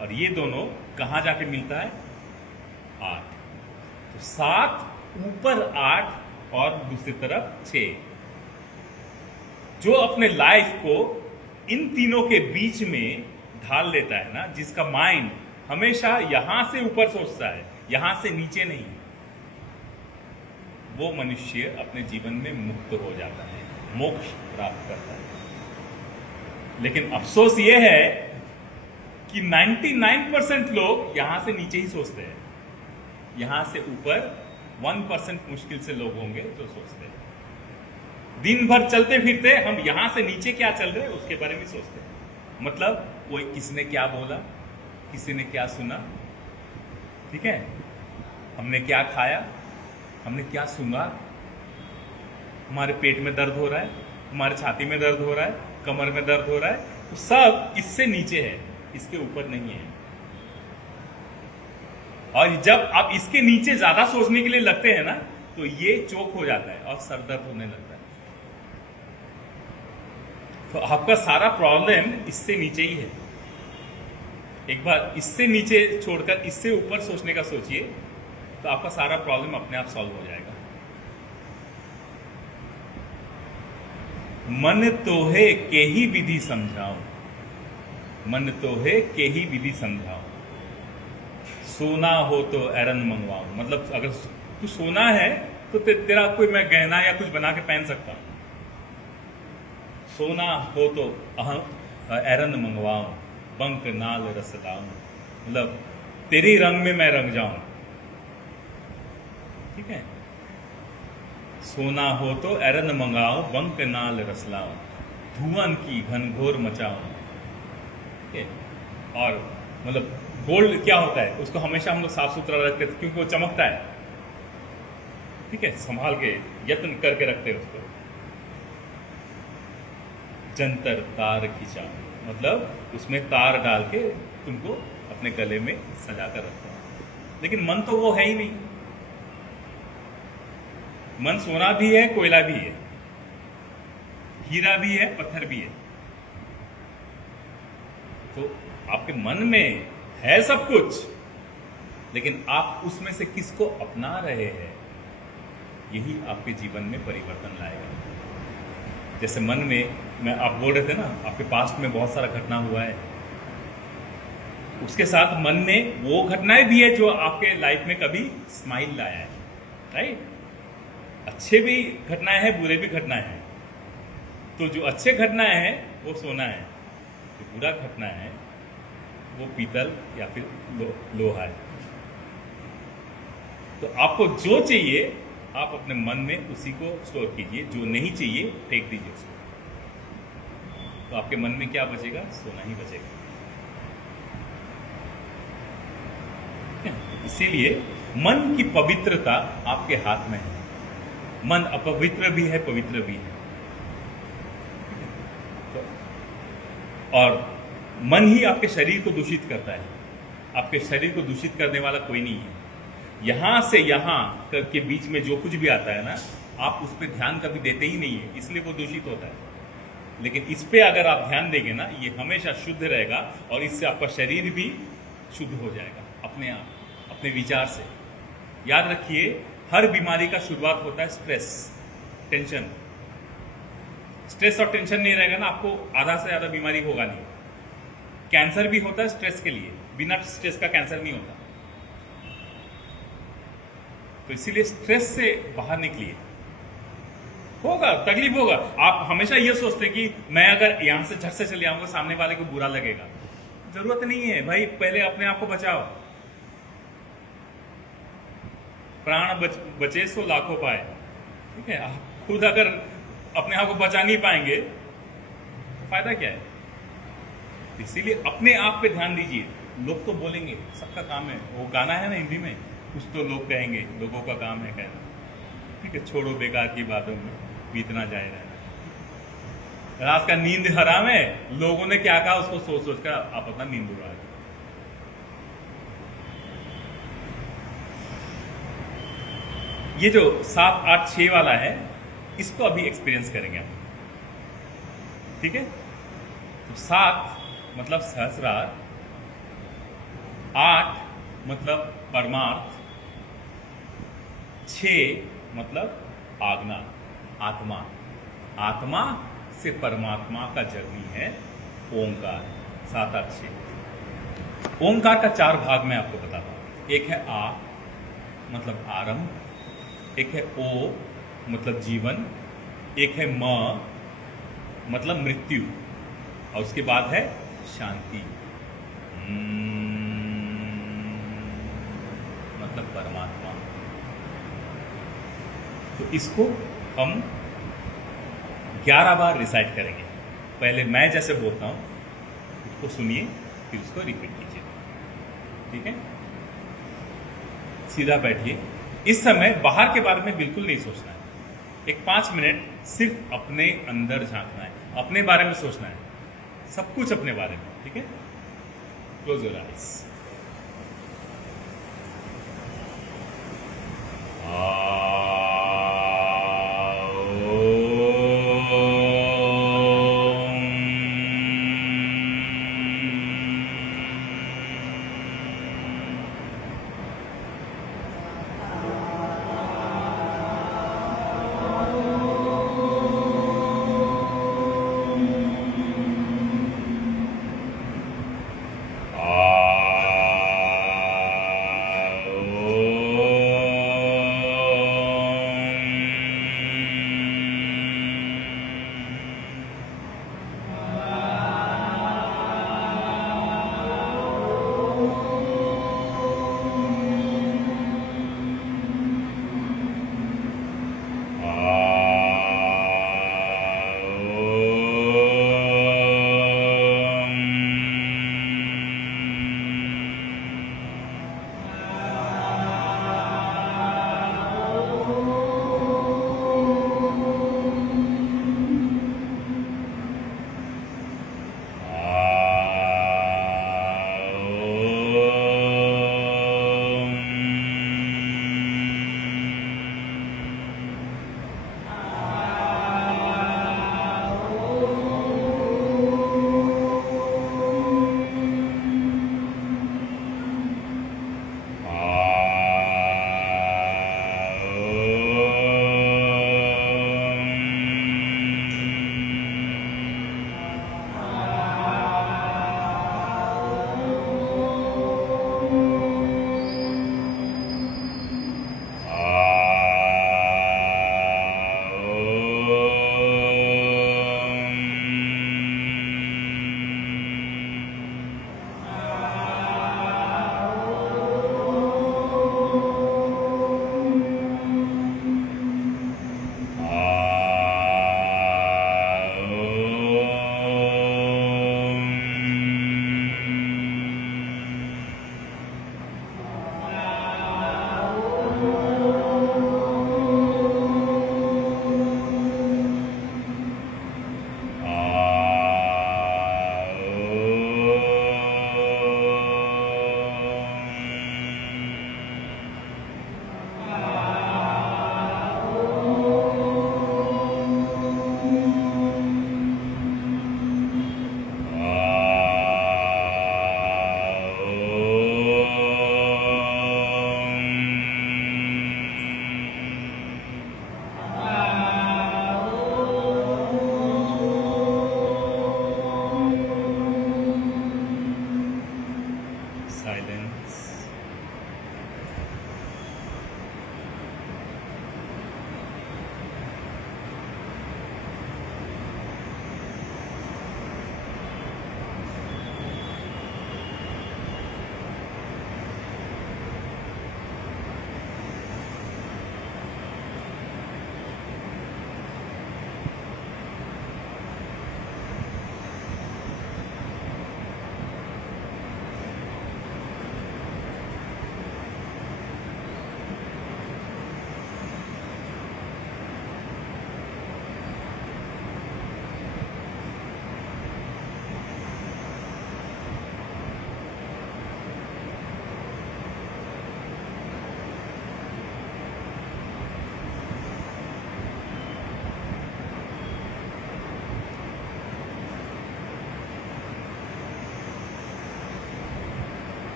और ये दोनों कहां जाके मिलता है? 8। तो 7 ऊपर 8 और दूसरी तरफ 6। जो अपने लाइफ को इन तीनों के बीच में ढाल लेता है ना, जिसका माइंड हमेशा यहां से ऊपर सोचता है, यहां से नीचे नहीं, वो मनुष्य अपने जीवन में मुक्त हो जाता है, मोक्ष प्राप्त करता है। लेकिन अफसोस ये है कि 99% लोग यहां से नीचे ही सोचते हैं, यहां से ऊपर 1% मुश्किल से लोग होंगे जो सोचते हैं। दिन भर चलते फिरते हम यहां से नीचे क्या चल रहे हैं उसके बारे में सोचते हैं, मतलब कोई किसने क्या बोला, किसी ने क्या सुना, ठीक है, हमने क्या खाया, हमने क्या सूंघा, हमारे पेट में दर्द हो रहा है, हमारे छाती में दर्द हो रहा है, कमर में दर्द हो रहा है, तो सब इससे नीचे है, इसके ऊपर नहीं है। और जब आप इसके नीचे ज्यादा सोचने के लिए लगते हैं ना, तो ये चोक हो जाता है और सर दर्द होने लगता है। तो आपका सारा प्रॉब्लम इससे नीचे ही है। एक बार इससे नीचे छोड़कर इससे ऊपर सोचने का सोचिए, तो आपका सारा प्रॉब्लम अपने आप सॉल्व हो जाएगा। मन तोहे के ही विधि समझाओ, मन तोहे के ही विधि समझाओ, सोना हो तो एरन मंगवाओ, मतलब अगर तू सोना है तो तेरा कोई मैं गहना या कुछ बना के पहन सकता हूं। सोना हो तो एरन मंगवाओ, बंक नाल रस लाऊं, मतलब तेरी रंग में मैं रंग जाऊं, ठीक है। सोना हो तो एरन मंगाओ, बंक नाल रस लाओ, धुआं की घनघोर मचाओ, ठीक है। और मतलब गोल्ड क्या होता है, उसको हमेशा हम लोग साफ सुथरा रखते हैं क्योंकि वो चमकता है, ठीक है, संभाल के यत्न करके रखते हैं उसको। जंतर तार खिंचा, मतलब उसमें तार डाल के तुमको अपने गले में सजा कर रखते हैं। लेकिन मन तो वो है ही नहीं। मन सोना भी है, कोयला भी है, हीरा भी है, पत्थर भी है। तो आपके मन में है सब कुछ, लेकिन आप उसमें से किसको अपना रहे हैं, यही आपके जीवन में परिवर्तन लाएगा। जैसे मन में आप बोल रहे थे ना, आपके पास्ट में बहुत सारा घटना हुआ है, उसके साथ मन में वो घटनाएं भी है जो आपके लाइफ में कभी स्माइल लाया है, राइट। अच्छे भी घटनाएं हैं, बुरे भी घटनाएं हैं। तो जो अच्छे घटनाएं हैं वो सोना है, जो बुरा घटना है वो पीतल या फिर लोहा है। तो आपको जो चाहिए आप अपने मन में उसी को स्टोर कीजिए, जो नहीं चाहिए फेंक दीजिए उसको। तो आपके मन में क्या बचेगा? सोना ही बचेगा। इसीलिए मन की पवित्रता आपके हाथ में है। मन अपवित्र भी है, पवित्र भी है। और मन ही आपके शरीर को दूषित करता है। आपके शरीर को दूषित करने वाला कोई नहीं है। यहां से यहां के बीच में जो कुछ भी आता है ना, आप उस पर ध्यान कभी देते ही नहीं है, इसलिए वो दूषित होता है। लेकिन इस पे अगर आप ध्यान देंगे ना, ये हमेशा शुद्ध रहेगा और इससे आपका शरीर भी शुद्ध हो जाएगा अपने आप, अपने विचार से। याद रखिए, हर बीमारी का शुरुआत होता है स्ट्रेस, टेंशन। स्ट्रेस और टेंशन नहीं रहेगा ना, आपको आधा से ज्यादा बीमारी होगा नहीं। कैंसर भी होता है स्ट्रेस के लिए, बिना स्ट्रेस का कैंसर नहीं होता। तो इसीलिए स्ट्रेस से बाहर निकलिए। होगा, तकलीफ होगा। आप हमेशा ये सोचते कि मैं अगर यहां से झट से चले आऊंगा सामने वाले को बुरा लगेगा। जरूरत नहीं है भाई, पहले अपने आप को बचाओ। प्राण बचे सो लाखों पाए। ठीक है, आप खुद अगर अपने आप को बचा नहीं पाएंगे तो फायदा क्या है? इसीलिए अपने आप पे ध्यान दीजिए। लोग तो बोलेंगे, सबका काम है, वो गाना है ना हिंदी में, कुछ तो लोग कहेंगे, लोगों का काम है कहना। ठीक है, छोड़ो बेकार की बातों में बीतना जाए रहना। रात का नींद हराम है, लोगों ने क्या कहा उसको सोच सोच कर आप अपना नींद उड़ा दो। ये जो 7, 8, 6 वाला है, इसको अभी एक्सपीरियंस करेंगे हम। ठीक है, तो 7 मतलब सहस्रार, 8 मतलब परमार्थ, 6 मतलब आज्ञा, आत्मा। आत्मा से परमात्मा का जर्नी है ओंकार। 7, 8, 6। ओंकार का 4 भाग मैं आपको बताता हूं। एक है आ मतलब आरंभ, एक है ओ मतलब जीवन, एक है म मतलब मृत्यु, और उसके बाद है शांति मतलब परमात्मा। तो इसको हम 11 बार रिसाइट करेंगे। पहले मैं जैसे बोलता हूं उसको सुनिए, फिर उसको रिपीट कीजिए। ठीक है, सीधा बैठिए। इस समय बाहर के बारे में बिल्कुल नहीं सोचना है। एक 5 मिनट सिर्फ अपने अंदर झांकना है, अपने बारे में सोचना है, सब कुछ अपने बारे में। ठीक है, close your eyes.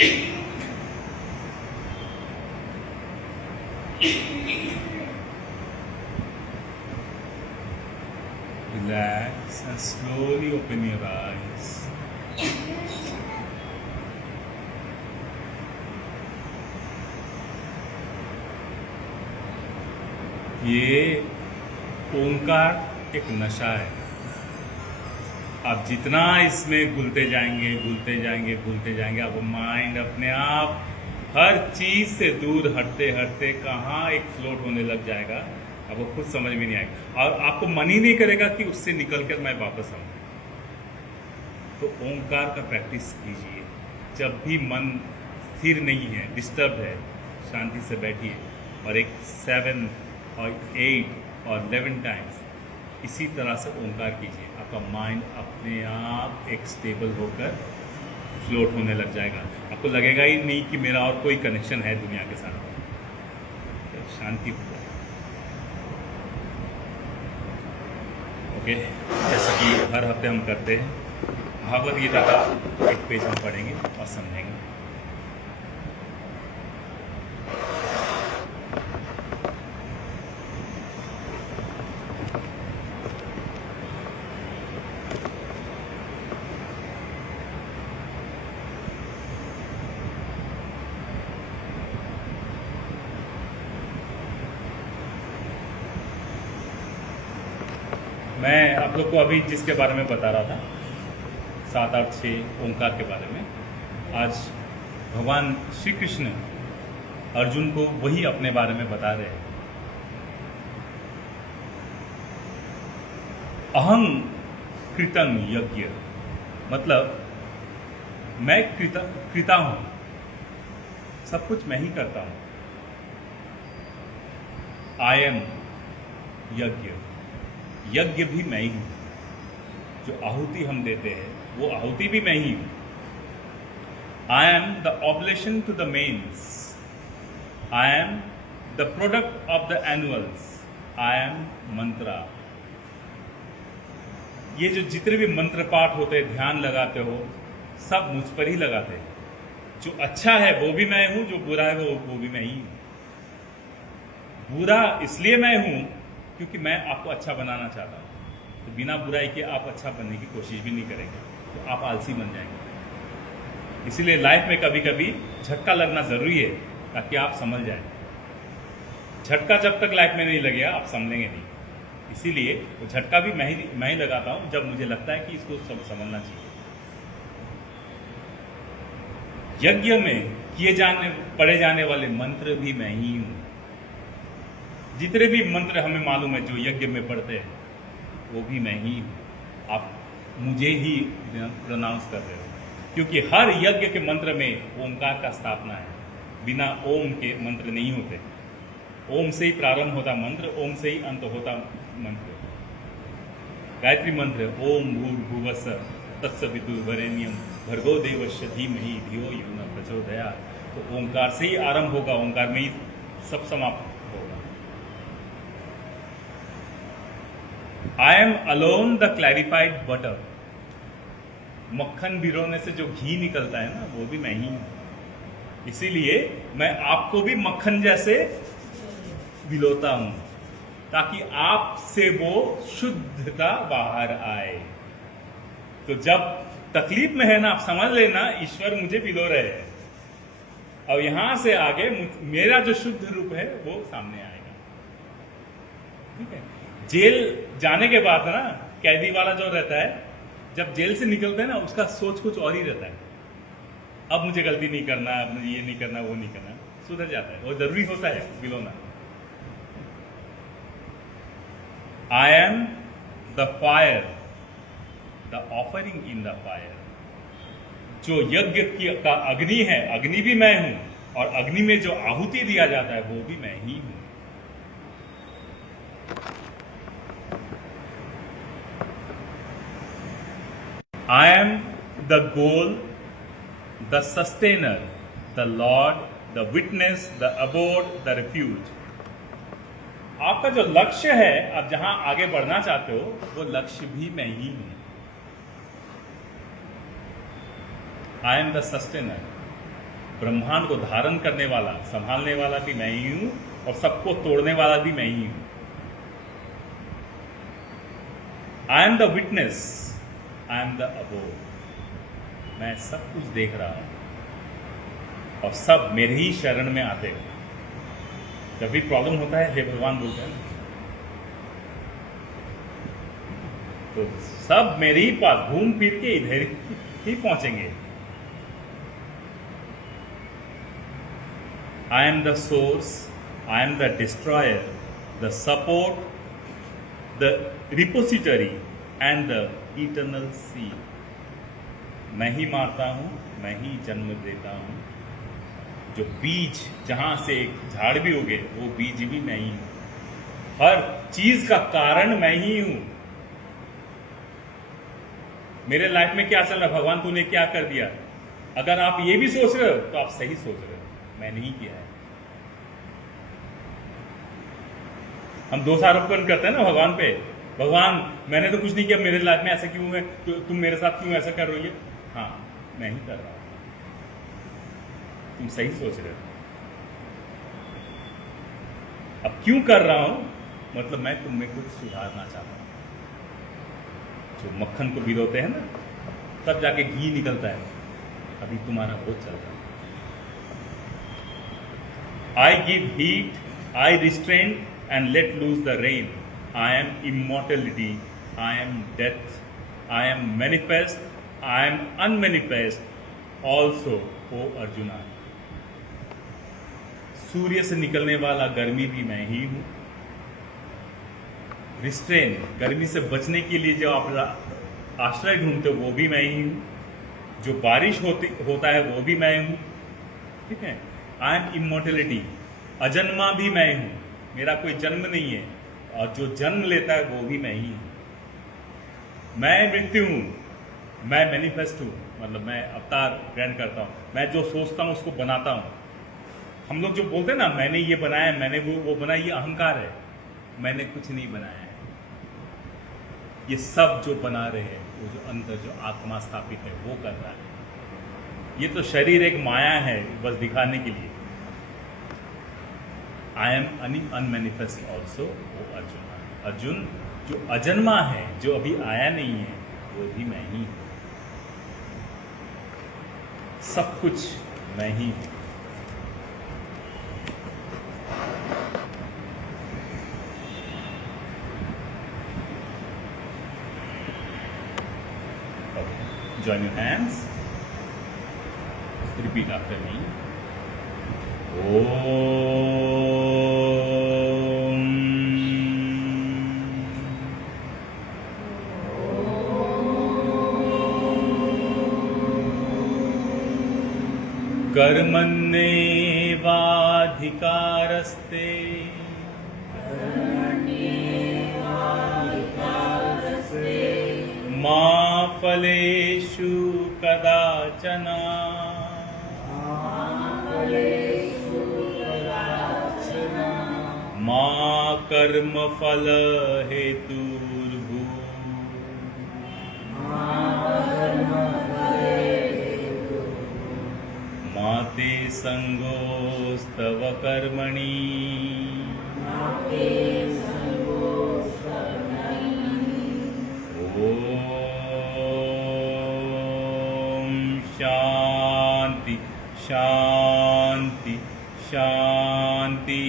Relax and slowly open your eyes. ये ओंकार एक नशा है। आप जितना इसमें घुलते जाएंगे आपको माइंड अपने आप हर चीज से दूर हटते हटते कहाँ एक फ्लोट होने लग जाएगा, आपको खुद समझ में नहीं आएगा और आपको मन ही नहीं करेगा कि उससे निकल कर मैं वापस आऊँ। तो ओंकार का प्रैक्टिस कीजिए। जब भी मन स्थिर नहीं है, डिस्टर्ब है, शांति से बैठिए और एक 7 और 8 और 11 टाइम्स इसी तरह से ओंकार कीजिए। आपका माइंड अपने आप एक स्टेबल होकर फ्लोट होने लग जाएगा। आपको लगेगा ही नहीं कि मेरा और कोई कनेक्शन है दुनिया के साथ। शांति ओके, जैसा कि हर हफ्ते हम करते हैं, भागवत गीता का एक पेज हम पढ़ेंगे और समझेंगे। मैं आप लोग को अभी जिसके बारे में बता रहा था 7, 8, 6 ओंकार के बारे में, आज भगवान श्री कृष्ण अर्जुन को वही अपने बारे में बता रहे हैं। अहं कृतं यज्ञ, मतलब मैं कृता हूं, सब कुछ मैं ही करता हूं। आई एम यज्ञ, यज्ञ भी मैं ही हूं। जो आहुति हम देते हैं वो आहुति भी मैं ही हूं। I am the oblation to the manes, I am the product of the annuals, I am mantra. ये जो जितने भी मंत्र पाठ होते हैं, ध्यान लगाते हो, सब मुझ पर ही लगाते हैं। जो अच्छा है वो भी मैं हूं, जो बुरा है वो भी मैं ही हूं। बुरा इसलिए मैं हूं क्योंकि मैं आपको अच्छा बनाना चाहता हूं। तो बिना बुराई के आप अच्छा बनने की कोशिश भी नहीं करेंगे तो आप आलसी बन जाएंगे। इसीलिए लाइफ में कभी कभी झटका लगना जरूरी है ताकि आप समझ जाएं। झटका जब तक लाइफ में नहीं लगेगा आप समझेंगे नहीं। इसीलिए वो झटका भी मैं ही लगाता हूं जब मुझे लगता है कि इसको समझना चाहिए। यज्ञ में पढ़े जाने वाले मंत्र भी मैं ही हूं। जितने भी मंत्र हमें मालूम है जो यज्ञ में पढ़ते हैं वो भी मैं ही हूं। आप मुझे ही प्रोनाउंस कर रहे हो क्योंकि हर यज्ञ के मंत्र में ओंकार का स्थापना है। बिना ओम के मंत्र नहीं होते। ओम से ही प्रारंभ होता मंत्र, ओम से ही अंत होता मंत्र। गायत्री मंत्र ओम भूर्भुवः स्वः तत्सवितुर्वरेण्यं भर्गो देवस्य धीमहि धियो यो न प्रचोदयात्। तो ओंकार से ही आरंभ होगा, ओंकार में ही सब समाप्त होगा। I am alone the clarified butter. मक्खन भिगोने से जो घी निकलता है ना वो भी मैं ही हूं। इसीलिए मैं आपको भी मक्खन जैसे भिगोता हूं ताकि आपसे वो शुद्धता बाहर आए। तो जब तकलीफ में है ना, आप समझ लेना ईश्वर मुझे भिगो रहे हैं और यहां से आगे मेरा जो शुद्ध रूप है वो सामने आएगा। ठीक है। जेल जाने के बाद ना कैदी वाला जो रहता है, जब जेल से निकलता है ना उसका सोच कुछ और ही रहता है। अब मुझे गलती नहीं करना, अब मुझे ये नहीं करना, वो नहीं करना, सुधर जाता है। वो जरूरी होता है भिगोना। I am the fire, the offering in the fire. जो यज्ञ का अग्नि है, अग्नि भी मैं हूं और अग्नि में जो आहुति दिया जाता है वो भी मैं ही हूं। I am the goal, the sustainer, the Lord, the witness, the abode, the refuge. आपका जो लक्ष्य है, आप जहां आगे बढ़ना चाहते हो, वो लक्ष्य भी मैं ही हूं। I am the sustainer. ब्रह्मांड को धारण करने वाला, संभालने वाला भी मैं ही हूं और सबको तोड़ने वाला भी मैं ही हूं। I am the witness, I am the above. मैं सब कुछ देख रहा हूं और सब मेरे ही शरण में आते हैं। जब भी प्रॉब्लम होता है हे भगवान बोलते हैं, तो सब मेरे ही पास घूम फिर के इधर ही पहुंचेंगे। I am the source, I am the destroyer, the support, the repository and the eternal seed. मैं ही मारता हूं, मैं ही जन्म देता हूं। जो बीज जहां से एक झाड़ भी उगे वो बीज भी मैं ही हूं। हर चीज का कारण मैं ही हूं। मेरे लाइफ में क्या चल रहा है, भगवान तूने क्या कर दिया, अगर आप ये भी सोच रहे हो तो आप सही सोच रहे हो, मैंने ही किया है। हम दोष आरोपण करते हैं ना भगवान पे, भगवान मैंने तो कुछ नहीं किया, मेरे लाइफ में ऐसा क्यों है, तो तुम मेरे साथ क्यों ऐसा कर रही हो। हाँ, मैं ही कर रहा हूं, तुम सही सोच रहे हो। अब क्यों कर रहा हूं, मतलब मैं तुम में कुछ सुधारना चाहता हूं। जो मक्खन को भिगोते हैं ना, तब जाके घी निकलता है, अभी तुम्हारा वो चल रहा है। I give heat, I restrain and let loose the rain. I am immortality, I am death, I am manifest, I am unmanifest also, O Arjuna. सूर्य से निकलने वाला गर्मी भी मैं ही हूं। रिस्ट्रेन, गर्मी से बचने के लिए जो आप आश्रय ढूंढते हो वो भी मैं ही हूं। जो बारिश होता है वो भी मैं हूं। ठीक है। आई एम इमोर्टेलिटी, अजन्मा भी मैं हूं, मेरा कोई जन्म नहीं है, और जो जन्म लेता है वो भी मैं ही हूं। मैं मृत्यु हूं, मैं मैनिफेस्ट हूं, मतलब मैं अवतार ग्रहण करता हूं। मैं जो सोचता हूं उसको बनाता हूं। हम लोग जो बोलते हैं ना मैंने ये बनाया, मैंने वो बनाया, ये अहंकार है। मैंने कुछ नहीं बनाया है। ये सब जो बना रहे हैं वो जो अंदर जो आत्मा स्थापित है वो कर रहा है। ये तो शरीर एक माया है बस दिखाने के लिए। आई एम अनमैनिफेस्ट ऑल्सो, वो अर्जुन। अर्जुन जो अजन्मा है, जो अभी आया नहीं है, वो भी मैं ही हूं। सब कुछ मैं ही हूं। Join your hands. Repeat after me. Om. कर्मण्येवाधिकारस्ते मा फलेषु कदाचन मा कर्मफल हेतुर्भू मा ते संगोस्तव कर्मणि शांति शांति शांति।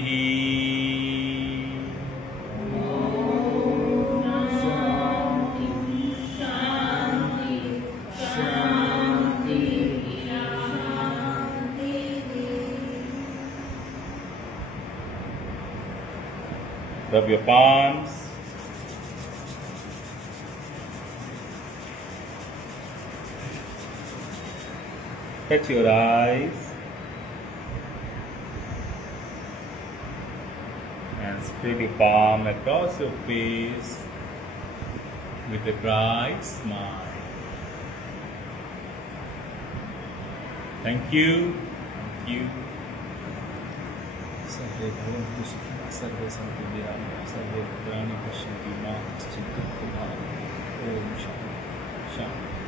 Rub your palms. Touch your eyes and spread your palm across your face with a bright smile. Thank you. Thank you. सर्वे भवन्तु सुखिनः सर्वे सन्तु निरामयाः सर्वे भद्राणि पश्यन्तु मा कश्चित् दुःखभाग्। ओम शांति शांति।